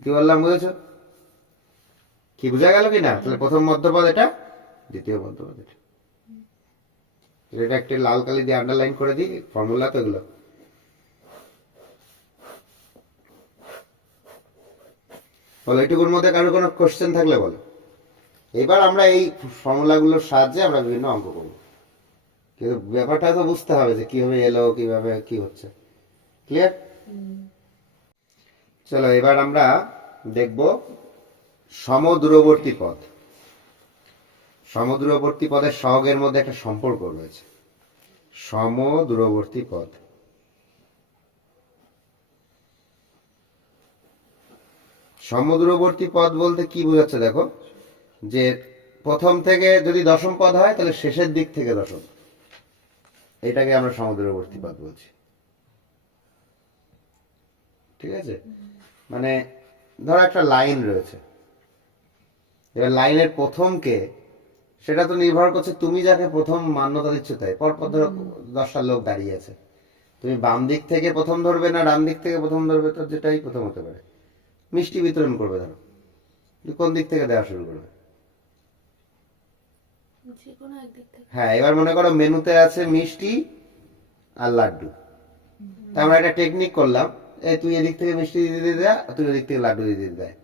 কি বললাম বুঝেছো? কি বোঝা গেল কি না? তাহলে প্রথম মধ্যপদ এটা, দ্বিতীয় মধ্যপদ এটা। এটা একটা লাল কালি দিয়ে আন্ডারলাইন করে দিই, ফর্মুলা তো এগুলো। বলো এইটুকুর মধ্যে কারো কোনো কোশ্চেন থাকলে বলো। এবার আমরা এই ফর্মুলাগুলোর সাহায্যে আমরা বিভিন্ন অঙ্ক করব। কিন্তু ব্যাপারটা তো বুঝতে হবে যে কিভাবে এলো, কিভাবে কি হচ্ছে। ক্লিয়ার? চলো এবার আমরা দেখব সমদূরবর্তী পদ। সমদূরবর্তী পদের সহগের মধ্যে একটা সম্পর্ক রয়েছে। সমদূরবর্তী পদ, সমদূরবর্তী পদ বলতে কি বোঝাচ্ছে দেখো, যে প্রথম থেকে যদি দশম পদ হয় তাহলে শেষের দিক থেকে দশম, এটাকে আমরা সমদূরবর্তী পদ বলছি। ঠিক আছে? মানে ধরো একটা লাইন রয়েছে, এবার লাইনের প্রথম কে, সেটা তো নির্ভর করছে তুমি যাকে প্রথম মান্যতা দিচ্ছ তাই। পরপর ধরো 10টা লোক দাঁড়িয়ে আছে, তুমি বাম দিক থেকে প্রথম ধরবে না ডান দিক থেকে প্রথম ধরবে, তো যেটাই প্রথম হতে পারে। মিষ্টি বিতরণ করবে ধরো, তুমি কোন দিক থেকে দেওয়া শুরু করবে? হ্যাঁ, এবার মনে করো মেনুতে আছে মিষ্টি আর লাড্ডু, তা আমরা একটা টেকনিক করলাম, এই তুই এদিক থেকে মিষ্টি দিয়ে দেয়, তুই ওদিক থেকে লাড্ডু দিয়ে দেয়।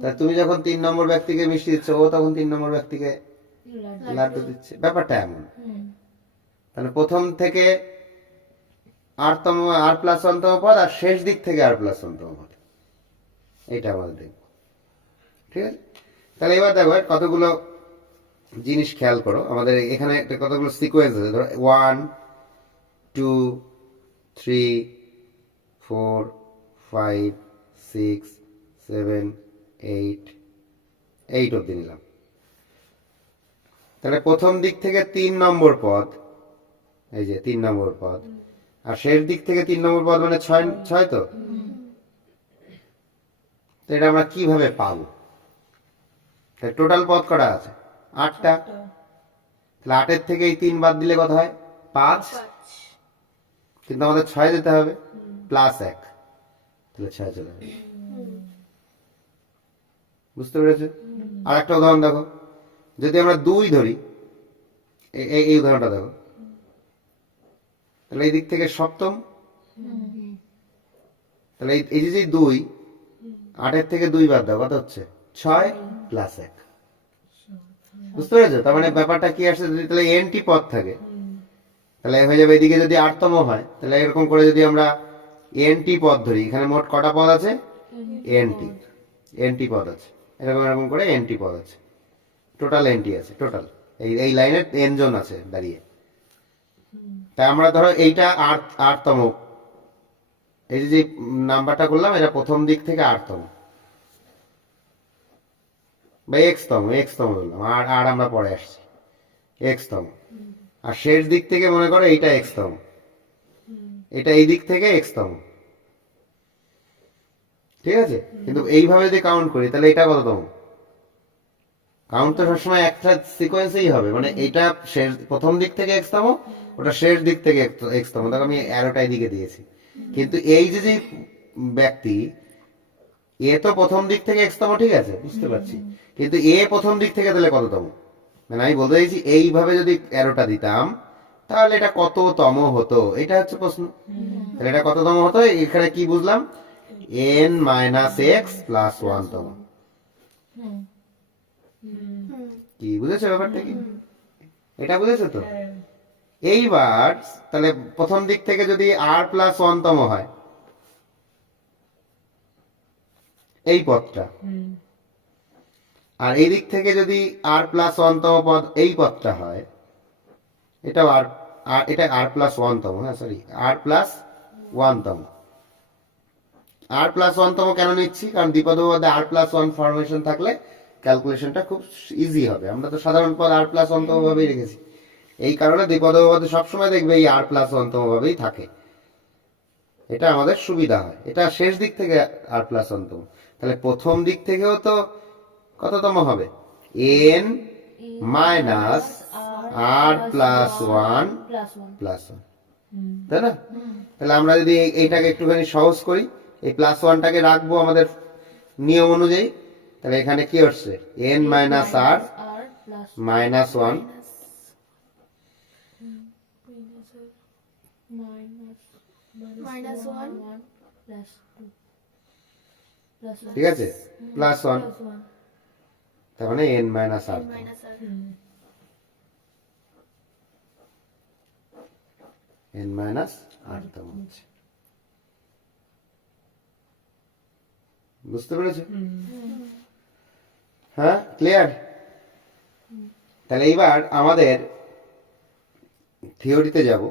তা তুমি যখন 3 নম্বর ব্যক্তিকে মিষ্টি দিচ্ছ, ও তখন 3 নম্বর ব্যক্তিকে লাড্ডু দিচ্ছে। ব্যাপারটা এমন। তাহলে প্রথম থেকে r+1তম পদ আর শেষ দিক থেকে r+1তম পদ, এটা আমাদের দেখব। ঠিক আছে? তাহলে এবার দেখো কতগুলো জিনিস খেয়াল করো। আমাদের এখানে কতগুলো সিকোয়েন্স আছে, ধরো 1 2 3 4 5 6 7 8 অব্দি নিলাম। তাহলে প্রথম দিক থেকে 3 নম্বর পদ, এই যে 3 নম্বর পদ, আর শেষ দিক থেকে 3 নম্বর পদ মানে 6 তো। এটা আমরা কিভাবে পাবো? টোটাল পদ কটা আছে? 8টা। তাহলে 8-এর থেকে এই 3 বাদ দিলে কত হয়? 5। কিন্তু আমাদের 6 দিতে হবে, +1, তাহলে 6 চলে যাবে। বুঝতে পেরেছো? আর একটা উদাহরণ দেখো, যদি আমরা 2 ধরি, এই উদাহরণটা দেখো, তাহলে এই দিক থেকে সপ্তম, তাহলে এই যে 2, 8-এর থেকে 2 বাদ দাও, কত হচ্ছে? 6 + 1। বুঝতে পেরেছো? তার মানে ব্যাপারটা কি আসছে, যদি তাহলে এনটি পদ থাকে তাহলে হয়ে যাবে, এদিকে যদি 8তম হয় তাহলে এরকম করে যদি আমরা এনটি পদ ধরি, এখানে মোট কটা পদ আছে? এনটি পদ আছে, এরকম এরকম করে এনটি পদ আছে, টোটাল এনটি আছে, টোটাল এই লাইনের এন জন আছে দাঁড়িয়ে। তাই আমরা ধরো এইটা 8তম, এই যে নাম্বারটা করলাম এটা প্রথম দিক থেকে 8তম বা এক্সতম বললাম, আর আমরা পরে আসছি এক্সতম, আর শেষ দিক থেকে মনে করো এইটা এক্সতম, এটা এই দিক থেকে এক্সতম। ঠিক আছে? কিন্তু এইভাবে যদি কাউন্ট করি তাহলে এটা কততম? কাউন্ট তো সবসময় একটা সিকোয়েন্সেই হবে, মানে এইটা শেষ প্রথম দিক থেকে এক্সতম, ওটা শেষ দিক থেকে এক্সতম। দেখো আমি অ্যারোটা দিকে দিয়েছি, কিন্তু এই যে ব্যক্তি, এ তো প্রথম দিক থেকে এক্সতম, ঠিক আছে বুঝতে পারছি, কিন্তু এ প্রথম দিক থেকে তাহলে কততম? মানে আমি বলতে চাইছি এইভাবে যদি অ্যারোটা দিতাম তাহলে এটা কততম হতো, এটা হচ্ছে প্রশ্ন। তাহলে এটা কততম হতো? এখানে কি বুঝলাম? n-x+1তম। কি বুঝেছো ব্যাপারটা কি? এটা বুঝেছো তো? এইবার তাহলে প্রথম দিক থেকে যদি r+1তম হয় এই পদটা, আর এই দিক থেকে যদি r+1তম পদ এই পদটা হয়, এটাও এটা r+1তম, হ্যাঁ সরি r+1তম। r+1তম কেন নিচ্ছি? কারণ দ্বিপদের মধ্যে r+1 ফরমেশন থাকলে ক্যালকুলেশনটা খুব ইজি হবে। আমরা তো সাধারণ পদ r+1তম ভাবেই রেখেছি, এই কারণে দ্বিপদের মধ্যে সবসময় দেখবে এই r+1তম ভাবেই থাকে, এটা আমাদের সুবিধা হয়। এটা শেষ দিক থেকে r+1তম, তাহলে প্রথম দিক থেকেও তো কততম হবে? n-r+1+1, তাই না? তাহলে আমরা যদি এইটাকে একটুখানি সহজ করি, এই +1টাকে রাখবো আমাদের নিয়ম অনুযায়ী, তাহলে এখানে কি হচ্ছে? n-r-1 ঠিক আছে, +1, তার মানে n-r। n মাইনাস r তম হচ্ছে। বুঝতে পেরেছো? হ্যাঁ, ক্লিয়ার? তাহলে এবার আমাদের থিওরিতে যাব।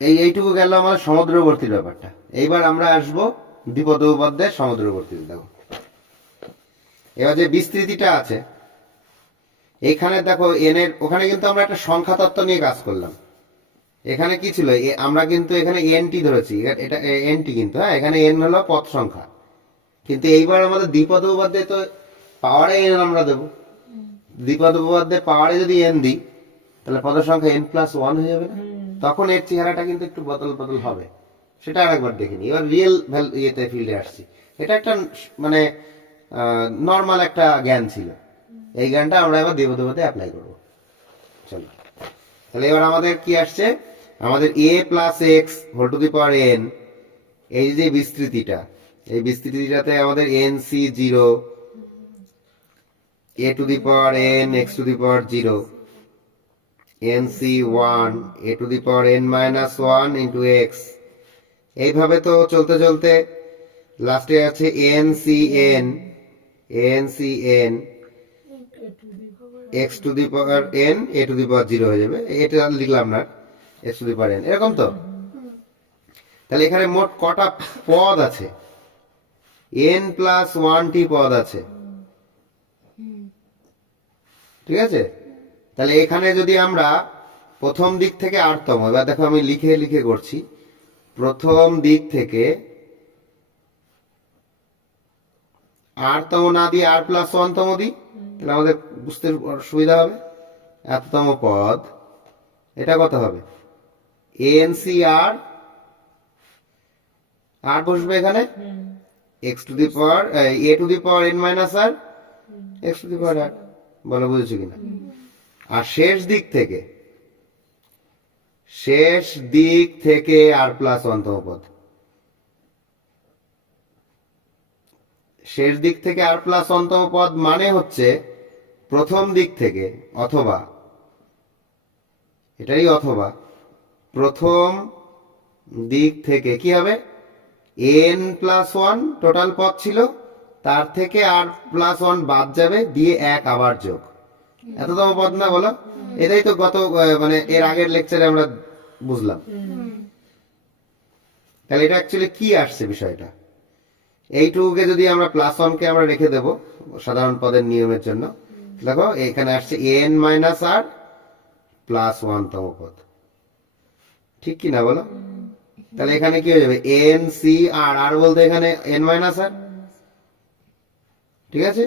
এইটুকু গেল আমাদের সমুদ্রবর্তীর ব্যাপারটা। এইবার আমরা আসবো দ্বিপদ উপপাদ্যের সমুদ্রবর্তীতে। দেখো এবার যে বিস্তৃতিটা আছে এখানে, দেখো এন এর ওখানে কিন্তু আমরা একটা সংখ্যা তত্ত্ব নিয়ে কাজ করলাম। এখানে কি ছিল, আমরা কিন্তু এখানে এনটি ধরেছি, এটা এনটি কিন্তু, হ্যাঁ এখানে এন হলো পদ সংখ্যা। কিন্তু এইবার আমাদের দ্বিপদ উপপাদ্যে তো পাওয়ারে এন আমরা দেবো। দ্বিপদ উপপাদ্যে পাওয়ারে যদি এন দিই তাহলে পদ সংখ্যা n প্লাস 1 হয়ে যাবে না? তখন এর চেহারাটা কিন্তু একটু বদল বদল হবে। সেটা আরেকবার দেখে নিই। এবার রিয়েল ইয়েতে ফিল্ডে আসছি। এটা একটা মানে নর্মাল একটা জ্ঞান ছিল। এই জ্ঞানটা আমরা এবার দ্বিপদ উপপাদ্যে অ্যাপ্লাই করবো। চলো, তাহলে এবার আমাদের কি আসছে, আমাদের a plus x whole to the power n, এই যে বিস্তৃতিটা, এই বিস্তৃতিটাতে আমাদের nc0 a to the power n x to the power 0, nc1 a to the power n minus 1 into x, এইভাবে তো চলতে চলতে লাস্টে আছে ncn x to the power n a to the power 0 হয়ে যাবে। এটা লিখলাম না, x to the power n, এরকম তো। তাহলে এখানে মোট কটা পদ আছে? n প্লাস 1টি পদ আছে, ঠিক আছে? তাহলে এখানে যদি আমরা প্রথম দিক থেকে r-তম, এবার দেখো আমি লিখে লিখে করছি, প্রথম দিক থেকে r-তম না দিয়ে r প্লাস 1-তম দিই, তাহলে আমাদের বুঝতে সুবিধা হবে। এততম পদ, এটা কত হবে?ncr, r বসবে এখানে x to the power a to the power n minus r x to the power r। বলো বুঝেছো কিনা? আর শেষ দিক থেকে r প্লাস 1-তম পদ, শেষ দিক থেকে r প্লাস 1-তম পদ মানে হচ্ছে প্রথম দিক থেকে, অথবা এটাই অথবা প্রথম দিক থেকে কি হবে, n প্লাস 1 টোটাল পদ ছিল, তার থেকে r প্লাস 1 বাদ যাবে, দিয়ে 1 আবার যোগ, এততম পদ না? বলো, এটাই তো গত মানে এর আগের লেকচারে আমরা বুঝলাম। তাহলে এটা অ্যাকচুয়ালি কি আসছে বিষয়টা, এইটুকুকে যদি আমরা প্লাস 1 কে আমরা রেখে দেব সাধারণ পদের নিয়মের জন্য, দেখো এখানে আসছে n মাইনাস r প্লাস 1-তম পদ, ঠিক কি না বলো? তাহলে এখানে কি হয়ে যাবে, n c r, r বলতে এখানে n মাইনাস r, ঠিক আছে?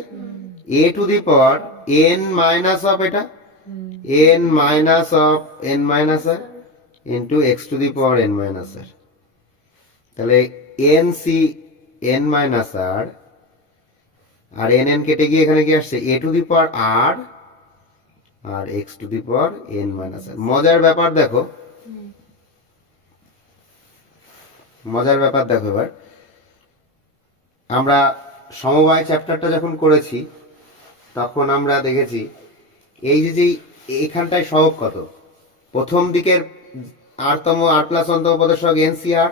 a to the power n minus of এটা n minus of n minus r into x to the power n minus r। তাহলে nc n মাইনাস r আর n কেটে গিয়ে এখানে কি আসছে, a to the power r আর x to the power n minus r। মজার ব্যাপার দেখো, মজার ব্যাপার দেখো, এবার আমরা সমবায় চ্যাপ্টারটা যখন করেছি তখন আমরা দেখেছি এই যে এখানটায় সহগ কত, প্রথম দিকের r-তম r প্লাস 1-তম পদের সহগ ncr,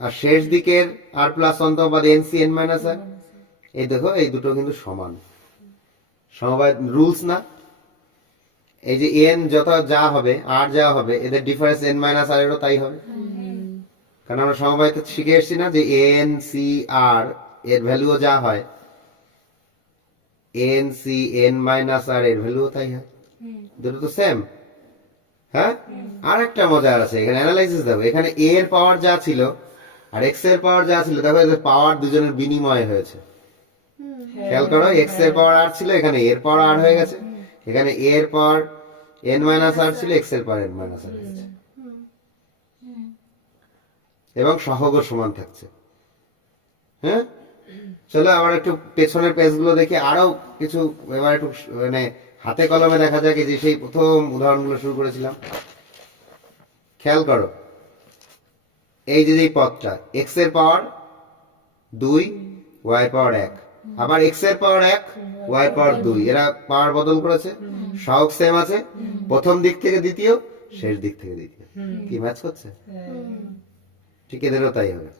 আর শেষ দিকের r প্লাস 1-তম পদ ncn মাইনাস r। এই দেখো এই দুটো কিন্তু সমান, সমবায় রুলস না? এই যে n যত যা হবে, r যা হবে, এদের ডিফারেন্স n মাইনাস r এরও তাই হবে। কারণ আমরা সমবায়তে শিখে এসেছি না যে n c r এর ভ্যালুও যা হয়, n c n minus r এর ভ্যালুও তাই হয়, দুটো তো সেম। হ্যাঁ, আর একটা মজা আছে এখানে, অ্যানালাইসিস দেখো, এখানে a এর পাওয়ার যা ছিল আর x এর পাওয়ার যা ছিল, দেখো এদের পাওয়ার দুজনের বিনিময় হয়েছে। খেয়াল করো, x এর পাওয়ার r ছিল, এখানে a এর পাওয়ার r হয়ে গেছে, এখানে a এর পাওয়ার n মাইনাস r ছিল, x এর পাওয়ার n মাইনাস r হয়েছে, এবং সহগও সমান থাকছে। হ্যাঁ, চলো আবার একটু পেছনের পেজগুলো দেখি, আরো কিছু এবার একটু মানে হাতে কলমে দেখা যাক। যে সেই প্রথম উদাহরণগুলো শুরু করেছিলাম, খেয়াল করো, এই যে পদটা এক্স এর পাওয়ার 2 ওয়াই পাওয়ার 1, আবার এক্স এর পাওয়ার 1 ওয়াই পাওয়ার 2, এরা পাওয়ার বদল করেছে, সহগ সেম আছে, প্রথম দিক থেকে দ্বিতীয়, শেষ দিক থেকে দ্বিতীয়। কি ম্যাচ করছে? ঠিক এদেরও তাই হবে।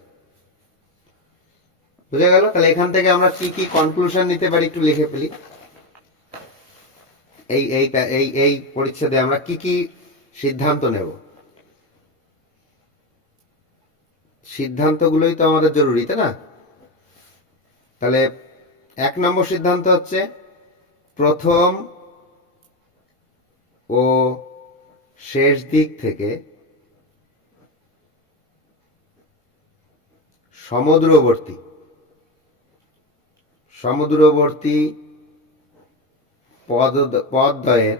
বুঝা গেল? তাহলে এখান থেকে আমরা কি কি কনক্লুশন নিতে পারি একটু লিখে ফেলি। এই এই এই এই পরিচ্ছেদে আমরা কি কি সিদ্ধান্ত নেব। সিদ্ধান্তগুলোই তো আমাদের জরুরি, তাই না? তাহলে 1 নম্বর সিদ্ধান্ত হচ্ছে প্রথম ও শেষ দিক থেকে সমদূরবর্তী পদদ্বয়ের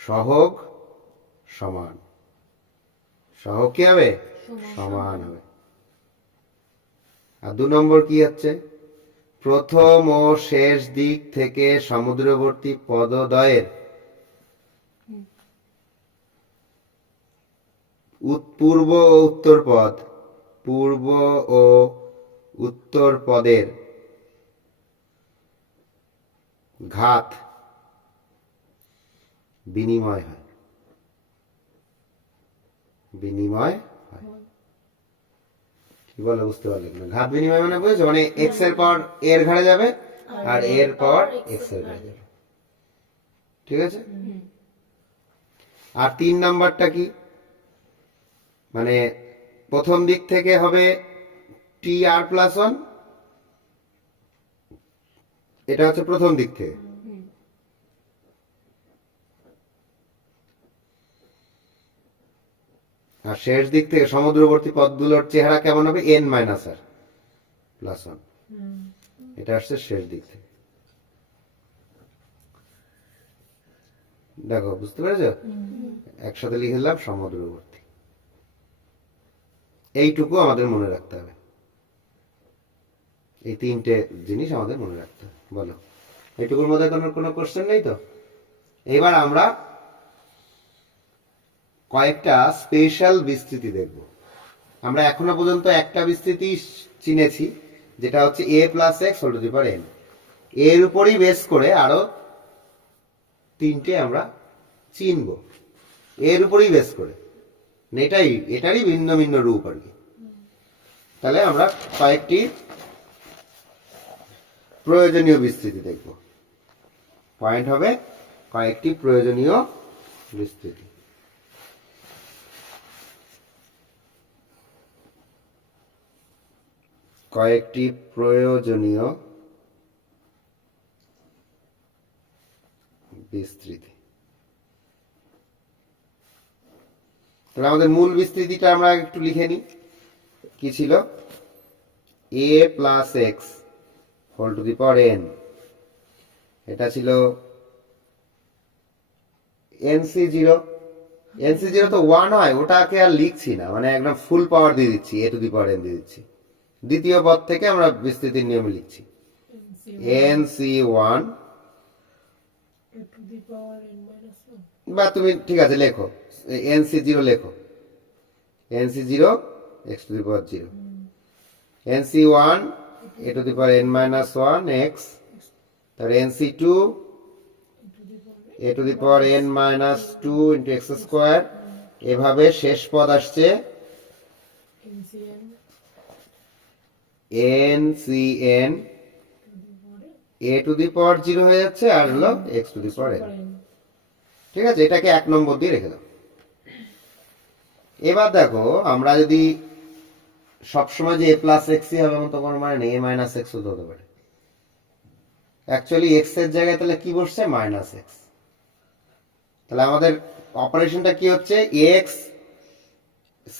সহগ সমান। সহগ কি হবে? সমান হবে। আর 2 নম্বর কি হচ্ছে? প্রথম ও শেষ দিক থেকে সমুদ্রবর্তী পদদ্বয়ের পূর্ব ও উত্তর পদের ঘাত বিনিময় হয়। কি বলে বুঝতে পারলেন না? ঘাত বিনিময় মানে বুঝেছো? মানে এক্স এর পাওয়ার এর ঘাড়ে যাবে আর এর পাওয়ার এক্স এর ঘাড়ে যাবে। ঠিক আছে? আর 3 নাম্বারটা কি? মানে প্রথম দিক থেকে হবে টি আর প্লাস 1, এটা হচ্ছে প্রথম দিক থেকে। আর শেষ দিক থেকে সমুদ্রবর্তী পদগুলোর চেহারা কেমন হবে? n মাইনাস আর প্লাস 1, এটা আসছে শেষ দিক থেকে। দেখো বুঝতে পেরেছো? একসাথে লিখে দিলাম সমুদ্রবর্তী। এইটুকু আমাদের মনে রাখতে হবে। এই 3টে জিনিস আমাদের মনে রাখতে হবে। বলো, এইটুকুর মধ্যে কোনো কোশ্চেন নেই তো? এবার আমরা কয়েকটা স্পেশাল বিস্তৃতি দেখব। আমরা এখনো পর্যন্ত একটা বিস্তৃতি চিনেছি, যেটা হচ্ছে a plus x whole to the power n। এর উপরই বেস করে আরো 3টে আমরা চিনব, এর উপরই বেস করে। এটারই ভিন্ন ভিন্ন রূপ আর কি। তাহলে আমরা কয়েকটি প্রয়োজনীয় বিস্তৃতি দেখব। পয়েন্ট হবে কয়েকটি প্রয়োজনীয় বিস্তৃতি। কয়েকটি প্রয়োজনীয় বিস্তৃতি। তাহলে আমাদের মূল বিস্তৃতিটা আমরা একটু লিখে নিই। কি ছিল? a plus x whole to the power n, এটা ছিল nc0। nc0 তো 1 হয়, ওটাকে আর লিখছি না, মানে একদম ফুল পাওয়ার দিয়ে দিচ্ছি, a to the power n দিয়ে দিচ্ছি। দ্বিতীয় পদ থেকে আমরা বিস্তৃতির নিয়মে লিখছি nc1, বা তুমি ঠিক আছে লেখো nc0, লেখো nc0 x to the power 0, nc1 a to the power n minus 1 x, তারপর nc2 a to the power n minus 2 into x square. এভাবে শেষ পদ আসছে ncn a to the power 0 হয়ে যাচ্ছে, আর হলো x to the power n। ঠিক আছে, এটাকে 1 নম্বর দিয়ে রেখে দাও। এবার দেখো, আমরা যদি সবসময় যে a প্লাস এক্সই হবে এমন তো কোনো মানে নেই, a মাইনাস এক্স হতে পারে। অ্যাকচুয়ালি এক্স এর জায়গায় তাহলে কি বসছে? Minus x. তাহলে আমাদের অপারেশনটা কি হচ্ছে? এক্স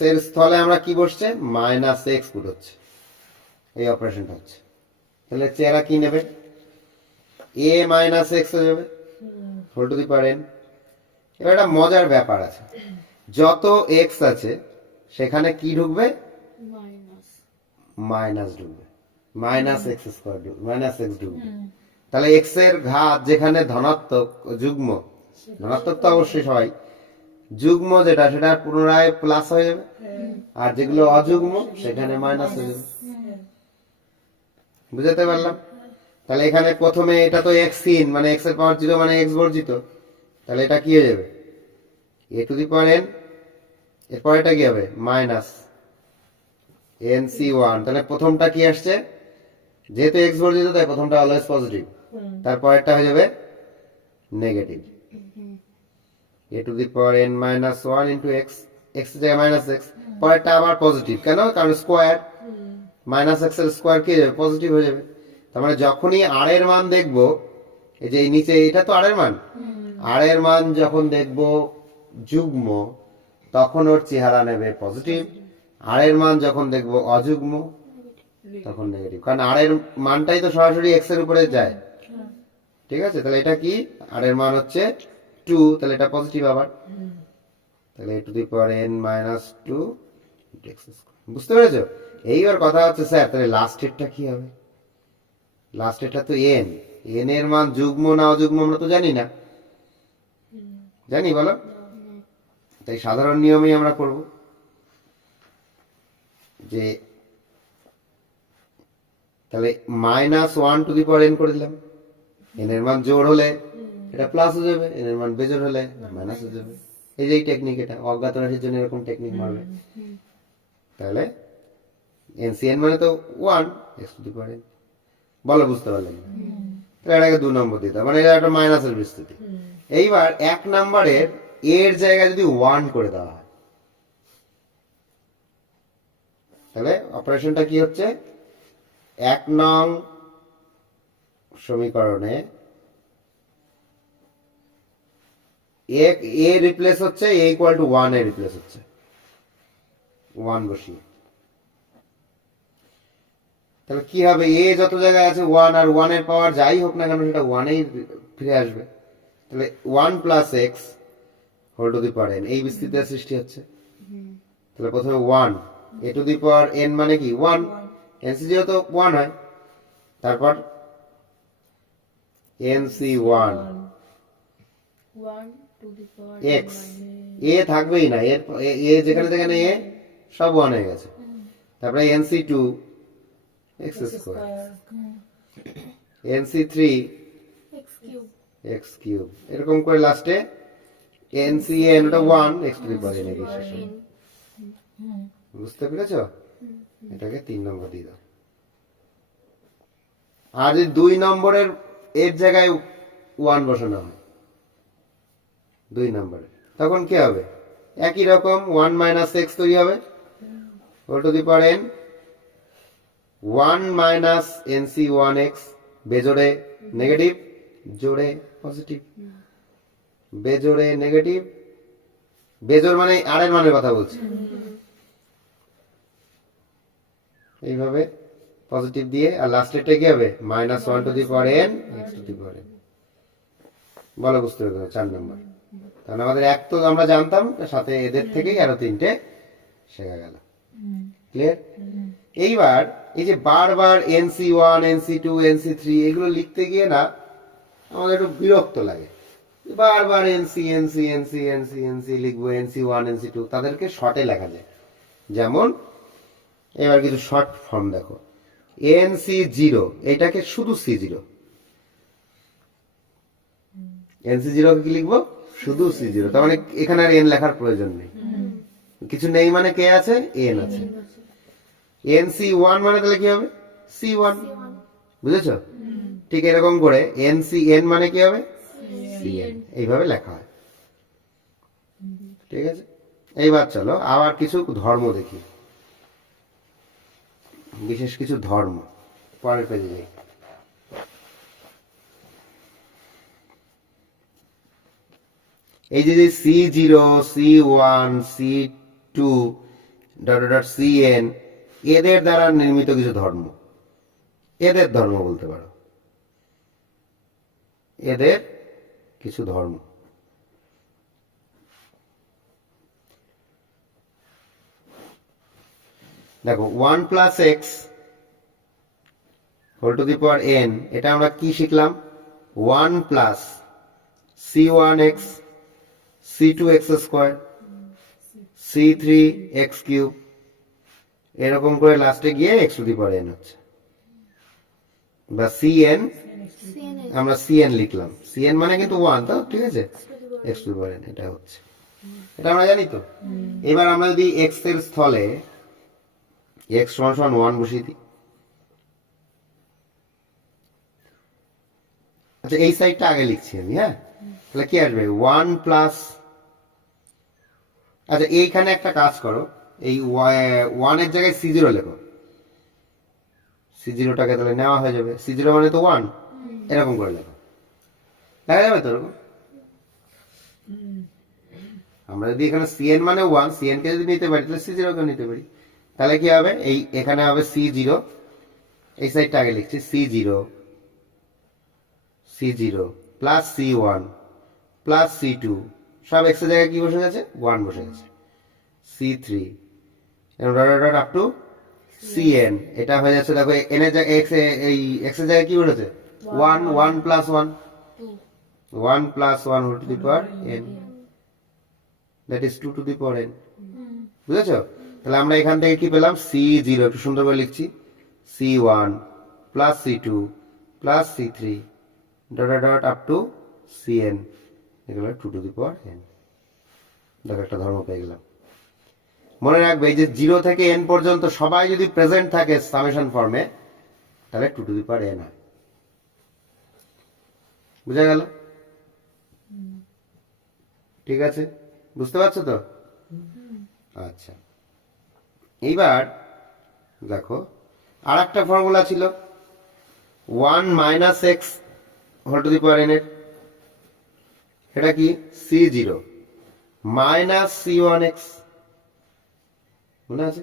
এর স্থলে আমরা কি বসছে? মাইনাস এক্স পুট হচ্ছে, এই অপারেশনটা হচ্ছে। তাহলে চেহারা কি নেবে? a মাইনাস এক্স হয়ে যাবে whole to the power n। এবার একটা মজার ব্যাপার আছে, যত এক্স আছে সেখানে কি ঢুকবে? মাইনাস ঢুকবে, মাইনাস এক্স স্কোয়ার ঢুকবে, মাইনাস এক্স ঢুকবে। তাহলে এক্স এর ঘাত যেখানে ধনাত্মক যুগ্ম, ধনাত্মক তো অবশ্যই সবাই, যুগ্ম যেটা সেটা পুনরায় প্লাস হয়ে যাবে, আর যেগুলো অযুগ্ম সেখানে মাইনাস হয়ে যাবে। বুঝতে পারলাম? তাহলে এখানে প্রথমে এটা তো এক্স ইন মানে এক্স এর পাওয়ার 0 মানে এক্স বর্জিত, তাহলে এটা কি হয়ে যাবে এ টু দি পাওয়ার এন, এরপর এটা কি হবে মাইনাস এন সি ওয়ান। তাহলে প্রথমটা কি আসছে, যেহেতু এক্স বর্জিত তাই প্রথমটা অলওয়েজ পজিটিভ, তারপরেরটা হয়ে যাবে negative A two the power N minus one into x, x এর জায়গায় মাইনাস এক্স, পরেরটা আবার পজিটিভ, কেন কারণ স্কোয়ার, মাইনাস এক্স এর স্কোয়ার কি হয়ে যাবে পজিটিভ হয়ে যাবে। তার মানে যখনই আর এর মান দেখবো, এই যে নিচে এটা তো আর এর মান, আর এর মান যখন দেখবো যুগ্ম তখন ওর চেহারা নেবে পজিটিভ, আর এর মান যখন দেখবো অযুগ্ম তখন নেগেটিভ, কারণ আর এর মানটাই তো সরাসরি এক্স এর উপরে যায়। ঠিক আছে, তাহলে এটা কি আর এর মান হচ্ছে 2, তাহলে এটা পজিটিভ আবার, তাহলে two the power n minus 2 x square. বুঝতে পেরেছো? এইবার কথা হচ্ছে স্যার তাহলে লাস্টেরটা কি হবে? লাস্টেরটা তো n, n এর মান যুগ্ম না অযুগ্ম আমরা তো জানি না, জানি বলো? তাই সাধারণ নিয়মেই আমরা করব যে তাহলে minus 1 to the power n করে দিলাম, n এর মান জোড় হলে এটা প্লাস হয়ে যাবে, n এর মান বেজোড় হলে মাইনাস হয়ে যাবে। এই যে টেকনিক, এটা অজ্ঞাত রাশির জন্য এরকম টেকনিক মারবে। তাহলে এনসিএন মানে তো 1 x two the power n। বলো বুঝতে পারলেন? তাহলে এটাকে 2 নম্বর দিতে, মানে এটা একটা মাইনাসের বিস্তৃতি। এইবার 1 নম্বরের এর জায়গায় যদি 1 করে দেওয়া হয়, তাহলে অপারেশনটা কি হচ্ছে, 1 নং সমীকরণে এ রিপ্লেস হচ্ছে এ ইকুয়াল টু 1 এ রিপ্লেস হচ্ছে 1 বসিয়ে। তাহলে কি হবে, এ যত জায়গায় আছে 1, আর 1 এর পাওয়ার যাই হোক না কেন সেটা 1 এই ফিরে আসবে। তাহলে 1 plus x whole to the power n, এই বিস্তৃতির সৃষ্টি হচ্ছে। তাহলে প্রথমে 1 এ টু দি পাওয়ার n মানে কি 1, এনসি যেহেতু 1 হয়, তারপর nc1 এক্স, এ থাকবেই না, এ যেখানে যেখানে এ সব 1 হয়ে গেছে, তারপরে nc2 x square, nc3 x cube, এরকম করে লাস্টে ncn ওটা 1 x two the power n এর শেষে। বুঝতে পেরেছো? এটাকে 3 নম্বর দিয়ে দাও। আর যদি 2 নম্বরের এর জায়গায় 1 বসানো হয় 2 নম্বরে, তখন কি হবে, একই রকম 1 মাইনাস এক্স তৈরি হবে whole to the power n, 1 minus nc1x, বেজোড়ে নেগেটিভ জোড়ে পজিটিভ, বেজোড়ে নেগেটিভ, বেজোড় মানে আর এর মানের কথা বলছি, এইভাবে পজিটিভ দিয়ে, আর লাস্টেরটা কি হবে minus 1 to the power n x two the power n। বলো বুঝতে পারবে? 4 নম্বর। তাহলে আমাদের এক তো আমরা জানতাম, সাথে এদের থেকেই আরো 3টে শেখা গেল। ক্লিয়ার? এইবার এই যে বারবার nc1 nc2 nc3 এগুলো লিখতে গিয়ে না আমাদের একটু বিরক্ত লাগে, বারবার nc nc nc nc nc লিখবো, nc1 nc2, তাদেরকে শর্টে লেখা যায়। যেমন এবার কিছু শর্ট ফর্ম দেখো, nc0 এটাকে শুধু c0, nc0 কি লিখবো শুধু c0, তার মানে এখানে আর n লেখার প্রয়োজন নেই, কিছু নেই মানে কে আছে, n আছে। nc1 মানে তাহলে কি হবে c1, বুঝেছো? ঠিক এরকম করে ncn মানে কি হবে cn, এইভাবে লেখা হয়। ঠিক আছে, এইবার চলো আবার কিছু ধর্ম দেখি, বিশেষ কিছু ধর্ম, পরের পেজে যাই। এই যে c0 c1 c2 dot dot cn এদের দ্বারা নির্মিত কিছু ধর্ম, এদের ধর্ম বলতে পারো, এদের কিছু ধর্ম। দেখো 1 plus x whole to the power n, এটা আমরা কি শিখলাম, 1 প্লাস c1x c2x², c3x³ এরকম করে লাস্টে গিয়ে x⁴n হচ্ছে, বা cn, আমরা cn লিখলাম, cn মানে কিন্তু 1, তো ঠিক আছে, x⁴n এটা হচ্ছে, এটা আমরা জানি তো। এবার আমরা যদি x এর স্থলে x = 1 বসিয়ে দিই, আচ্ছা এই সাইডটা আগে লিখছি আমি, হ্যাঁ, তাহলে কি আসবে 1 প্লাস, আচ্ছা এইখানে একটা কাজ করো, এই 1 এর জায়গায় c0 লেখো, c0টাকে তাহলে নেওয়া হয়ে যাবে, c0 মানে তো 1, এরকম করে লেখো, দেখা যাবে তো এরকম। আমরা যদি এখানে cn মানে 1, cn কে যদি নিতে পারি তাহলে c0 কে নিতে পারি, তাহলে কি হবে, এই এখানে হবে c0, এই সাইডটা আগে লিখছি, c0 plus c1 plus c2, সব x এর জায়গায় কি বসে গেছে, 1 বসে গেছে, c3 dot up two cn, এটা হয়ে যাচ্ছে, দেখো n এর জায়গায় এই x এর জায়গায় কি বসেছে, 1, 1 plus 1, 1 plus 1 whole to the power n, that is 2 to the power n, বুঝেছো? তাহলে আমরা এখান থেকে কি পেলাম, c0 একটু সুন্দর করে লিখছি, c1 plus c2 plus c3 dot up two cn, এগুলো 2 টু দি পাওয়ার n, দেখো একটা ধর্ম পেয়ে গেলাম। মনে রাখবে যে 0 থেকে n পর্যন্ত সবাই যদি প্রেজেন্ট থাকে সামেশন ফর্মে, তাহলে 2 টু দি পাওয়ার n হয়, বুঝা গেল? ঠিক আছে, বুঝতে পারছো তো? আচ্ছা, এইবার দেখো আর একটা ফর্মুলা ছিল 1 minus X whole to the power n এর, এটা কি, c0 মাইনাস c1x, মনে আছে,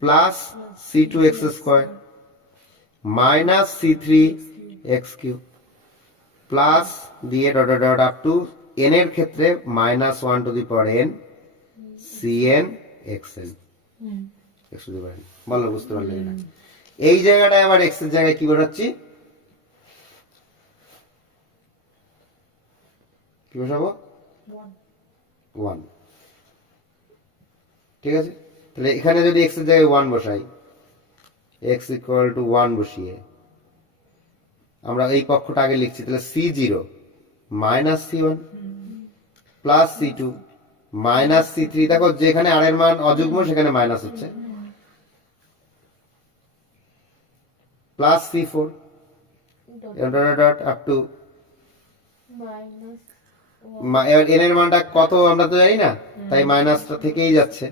plus c2x² minus c3x³ plus দিয়ে dot dot up to n এর ক্ষেত্রে minus 1 to the power n cn xn, x to the power n, বলো বুঝতে পারলে না? এই জায়গাটায় আবার x এর জায়গায় কি বসাচ্ছি, কি বসাবো, 1, ঠিক আছে। তাহলে এখানে যদি x এর জায়গায় 1 বসাই, x = 1 বসিয়ে আমরা এই পক্ষটা আগে লিখছি, তাহলে c0 minus c1 plus c2 minus c3, দেখো যেখানে r এর মান অযুগ্ম সেখানে মাইনাস হচ্ছে, plus c4 dot up two, এবার n এর মানটা কত আমরা তো জানি না, তাই মাইনাসটা থেকেই যাচ্ছে,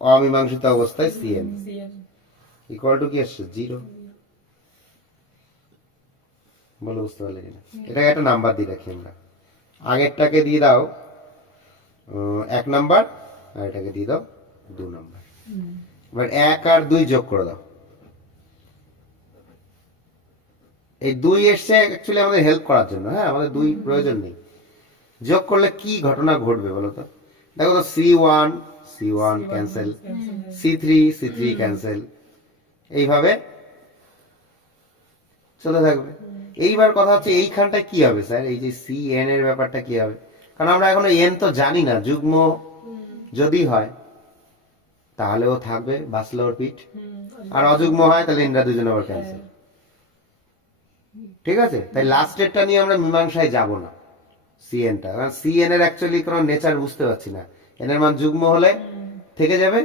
অমীমাংসিত অবস্থায় cn ইকুয়াল টু কি আসছে, 0, বলো বুঝতে পারলে কিনা? এটাকে একটা নাম্বার দিয়ে রাখি আমরা, আগেরটাকে দিয়ে দাও 1 নাম্বার, আর এটাকে দিয়ে দাও 2 নাম্বার, এবার 1 আর 2 যোগ করে দাও, এই 2 এসছে অ্যাকচুয়ালি আমাদের হেল্প করার জন্য, হ্যাঁ, আমাদের 2 প্রয়োজন নেই, যোগ করলে কি ঘটনা ঘটবে বলো তো, দেখো তো c1 ক্যান্সেল, c3 ক্যান্সেল, এইভাবে চলে থাকবে। এইবার কথা হচ্ছে এইখানটা কি হবে স্যার, এই যে cn এর ব্যাপারটা কি হবে, কারণ আমরা এখনো n তো জানি না, যুগ্ম যদি হয় তাহলেও থাকবে বাঁচলো ওর পিঠ, আর অযুগ্ম হয় তাহলে এনরা দুজন আবার ক্যান্সেল, ঠিক আছে। তাই লাস্টেরটা নিয়ে আমরা মীমাংসায় যাব না, cnটা, কারণ cn এর অ্যাকচুয়ালি কোনো নেচার বুঝতে পারছি না, n এর মান যুগ্ম হলে থেকে যাবে,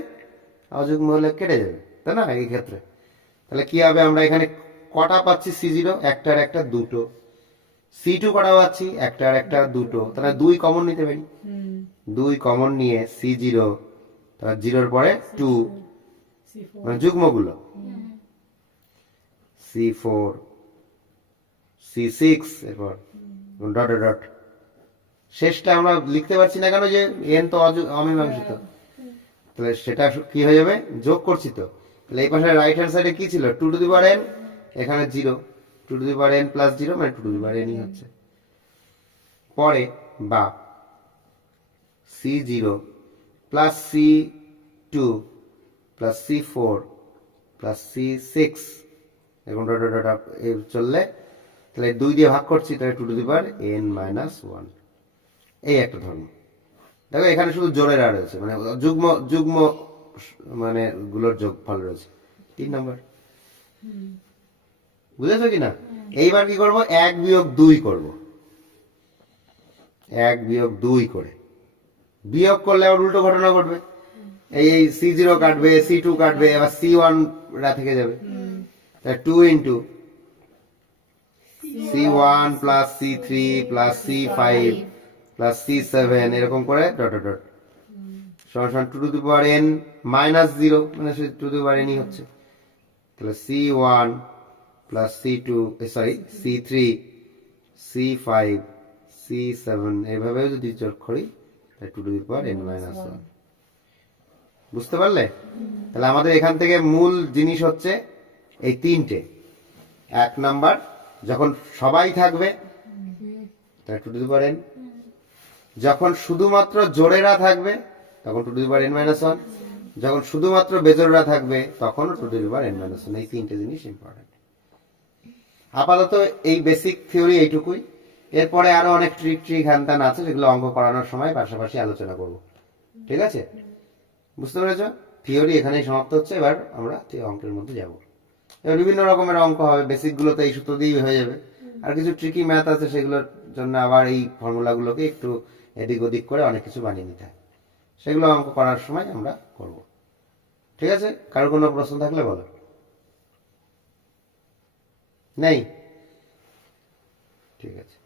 অযুগ্ম হলে কেটে যাবে, তাই না এই ক্ষেত্রে। তাহলে কি হবে, আমরা এখানে কটা পাচ্ছি, c0 একটার একটা দুটো, c2 কটা পাচ্ছি, একটার একটা দুটো, তাহলে 2 কমন নিতে পারি, 2 কমন নিয়ে c0, তাহলে 0 পরে 2, মানে যুগ্মগুলো, c4 c6, এরপর ডট ডট, শেষটা আমরা লিখতে পারছি না কেন, যে n তো অমীমাংসিত, তাহলে সেটা কি হয়ে যাবে, যোগ করছি তো, তাহলে এই পাশে রাইট হ্যান্ড সাইডে কি ছিল, 2 টু দি পাওয়ার n, এখানে 0, 2 to the power n plus 0 মানে 2 টু দি পাওয়ার n হচ্ছে, পরে বা c0 plus c2 plus c4 plus c6, এখন ডট ডট ডট চললে, তাহলে 2 দিয়ে ভাগ করছি, তাহলে 2 to the power n minus 1, এই একটা ধর্ম। দেখো এখানে শুধু জোড়েরা রয়েছে, মানে যুগ্ম যুগ্ম মানে গুলোর যোগফল রয়েছে। 3 নম্বর, বুঝেছো কি না? এইবার কি করব, 1 বিয়োগ 2 করব। 1 বিয়োগ 2 করে বিয়োগ করলে আবার উল্টো ঘটনা ঘটবে। এই C0 কাটবে, C2 কাটবে, আবার C1 রা থেকে যাবে। 2 into C1 plus C3 plus C5 plus C7 এরকম করে ডট ডট ডট সমান 2 to the power n minus 0, মানে 2 টু দি পাওয়ার n ই হচ্ছে। তাহলে C1 plus C2, sorry C3 C5 C7 এইভাবে যদি যোগ করি তাহলে 2 to the power n minus 1। বুঝতে পারলে? তাহলে আমাদের এখান থেকে মূল জিনিস হচ্ছে এই তিনটে। 1 নাম্বার, যখন সবাই থাকবে তাহলে 2 টু দি পাওয়ার n, যখন শুধুমাত্র জোড়েরা থাকবে তখন 2 to the power n minus 1, যখন শুধুমাত্র বেজোড়েরা থাকবে তখন 2 to the power n minus 1। এই তিনটে জিনিস ইম্পর্টেন্ট। আপাতত এই বেসিক থিওরি এইটুকুই। এরপরে আরো অনেক ট্রিক হ্যান আছে, যেগুলো অঙ্ক করানোর সময় পাশাপাশি আলোচনা করব। ঠিক আছে? বুঝতে পেরেছো? থিওরি এখানেই সমাপ্ত হচ্ছে, এবার আমরা অঙ্কের মধ্যে যাব। এবার বিভিন্ন রকমের অঙ্ক হবে, বেসিক গুলো তো এই সূত্র দিয়েই হয়ে যাবে। আর কিছু ট্রিকি ম্যাথ আছে, সেগুলোর জন্য আবার এই ফর্মুলাগুলোকে একটু এদিক ওদিক করে অনেক কিছু বানিয়ে নিতে হয়। সেগুলো অঙ্ক করার সময় আমরা করব। ঠিক আছে? কারোর কোনো প্রশ্ন থাকলে বলো। নেই? ঠিক আছে।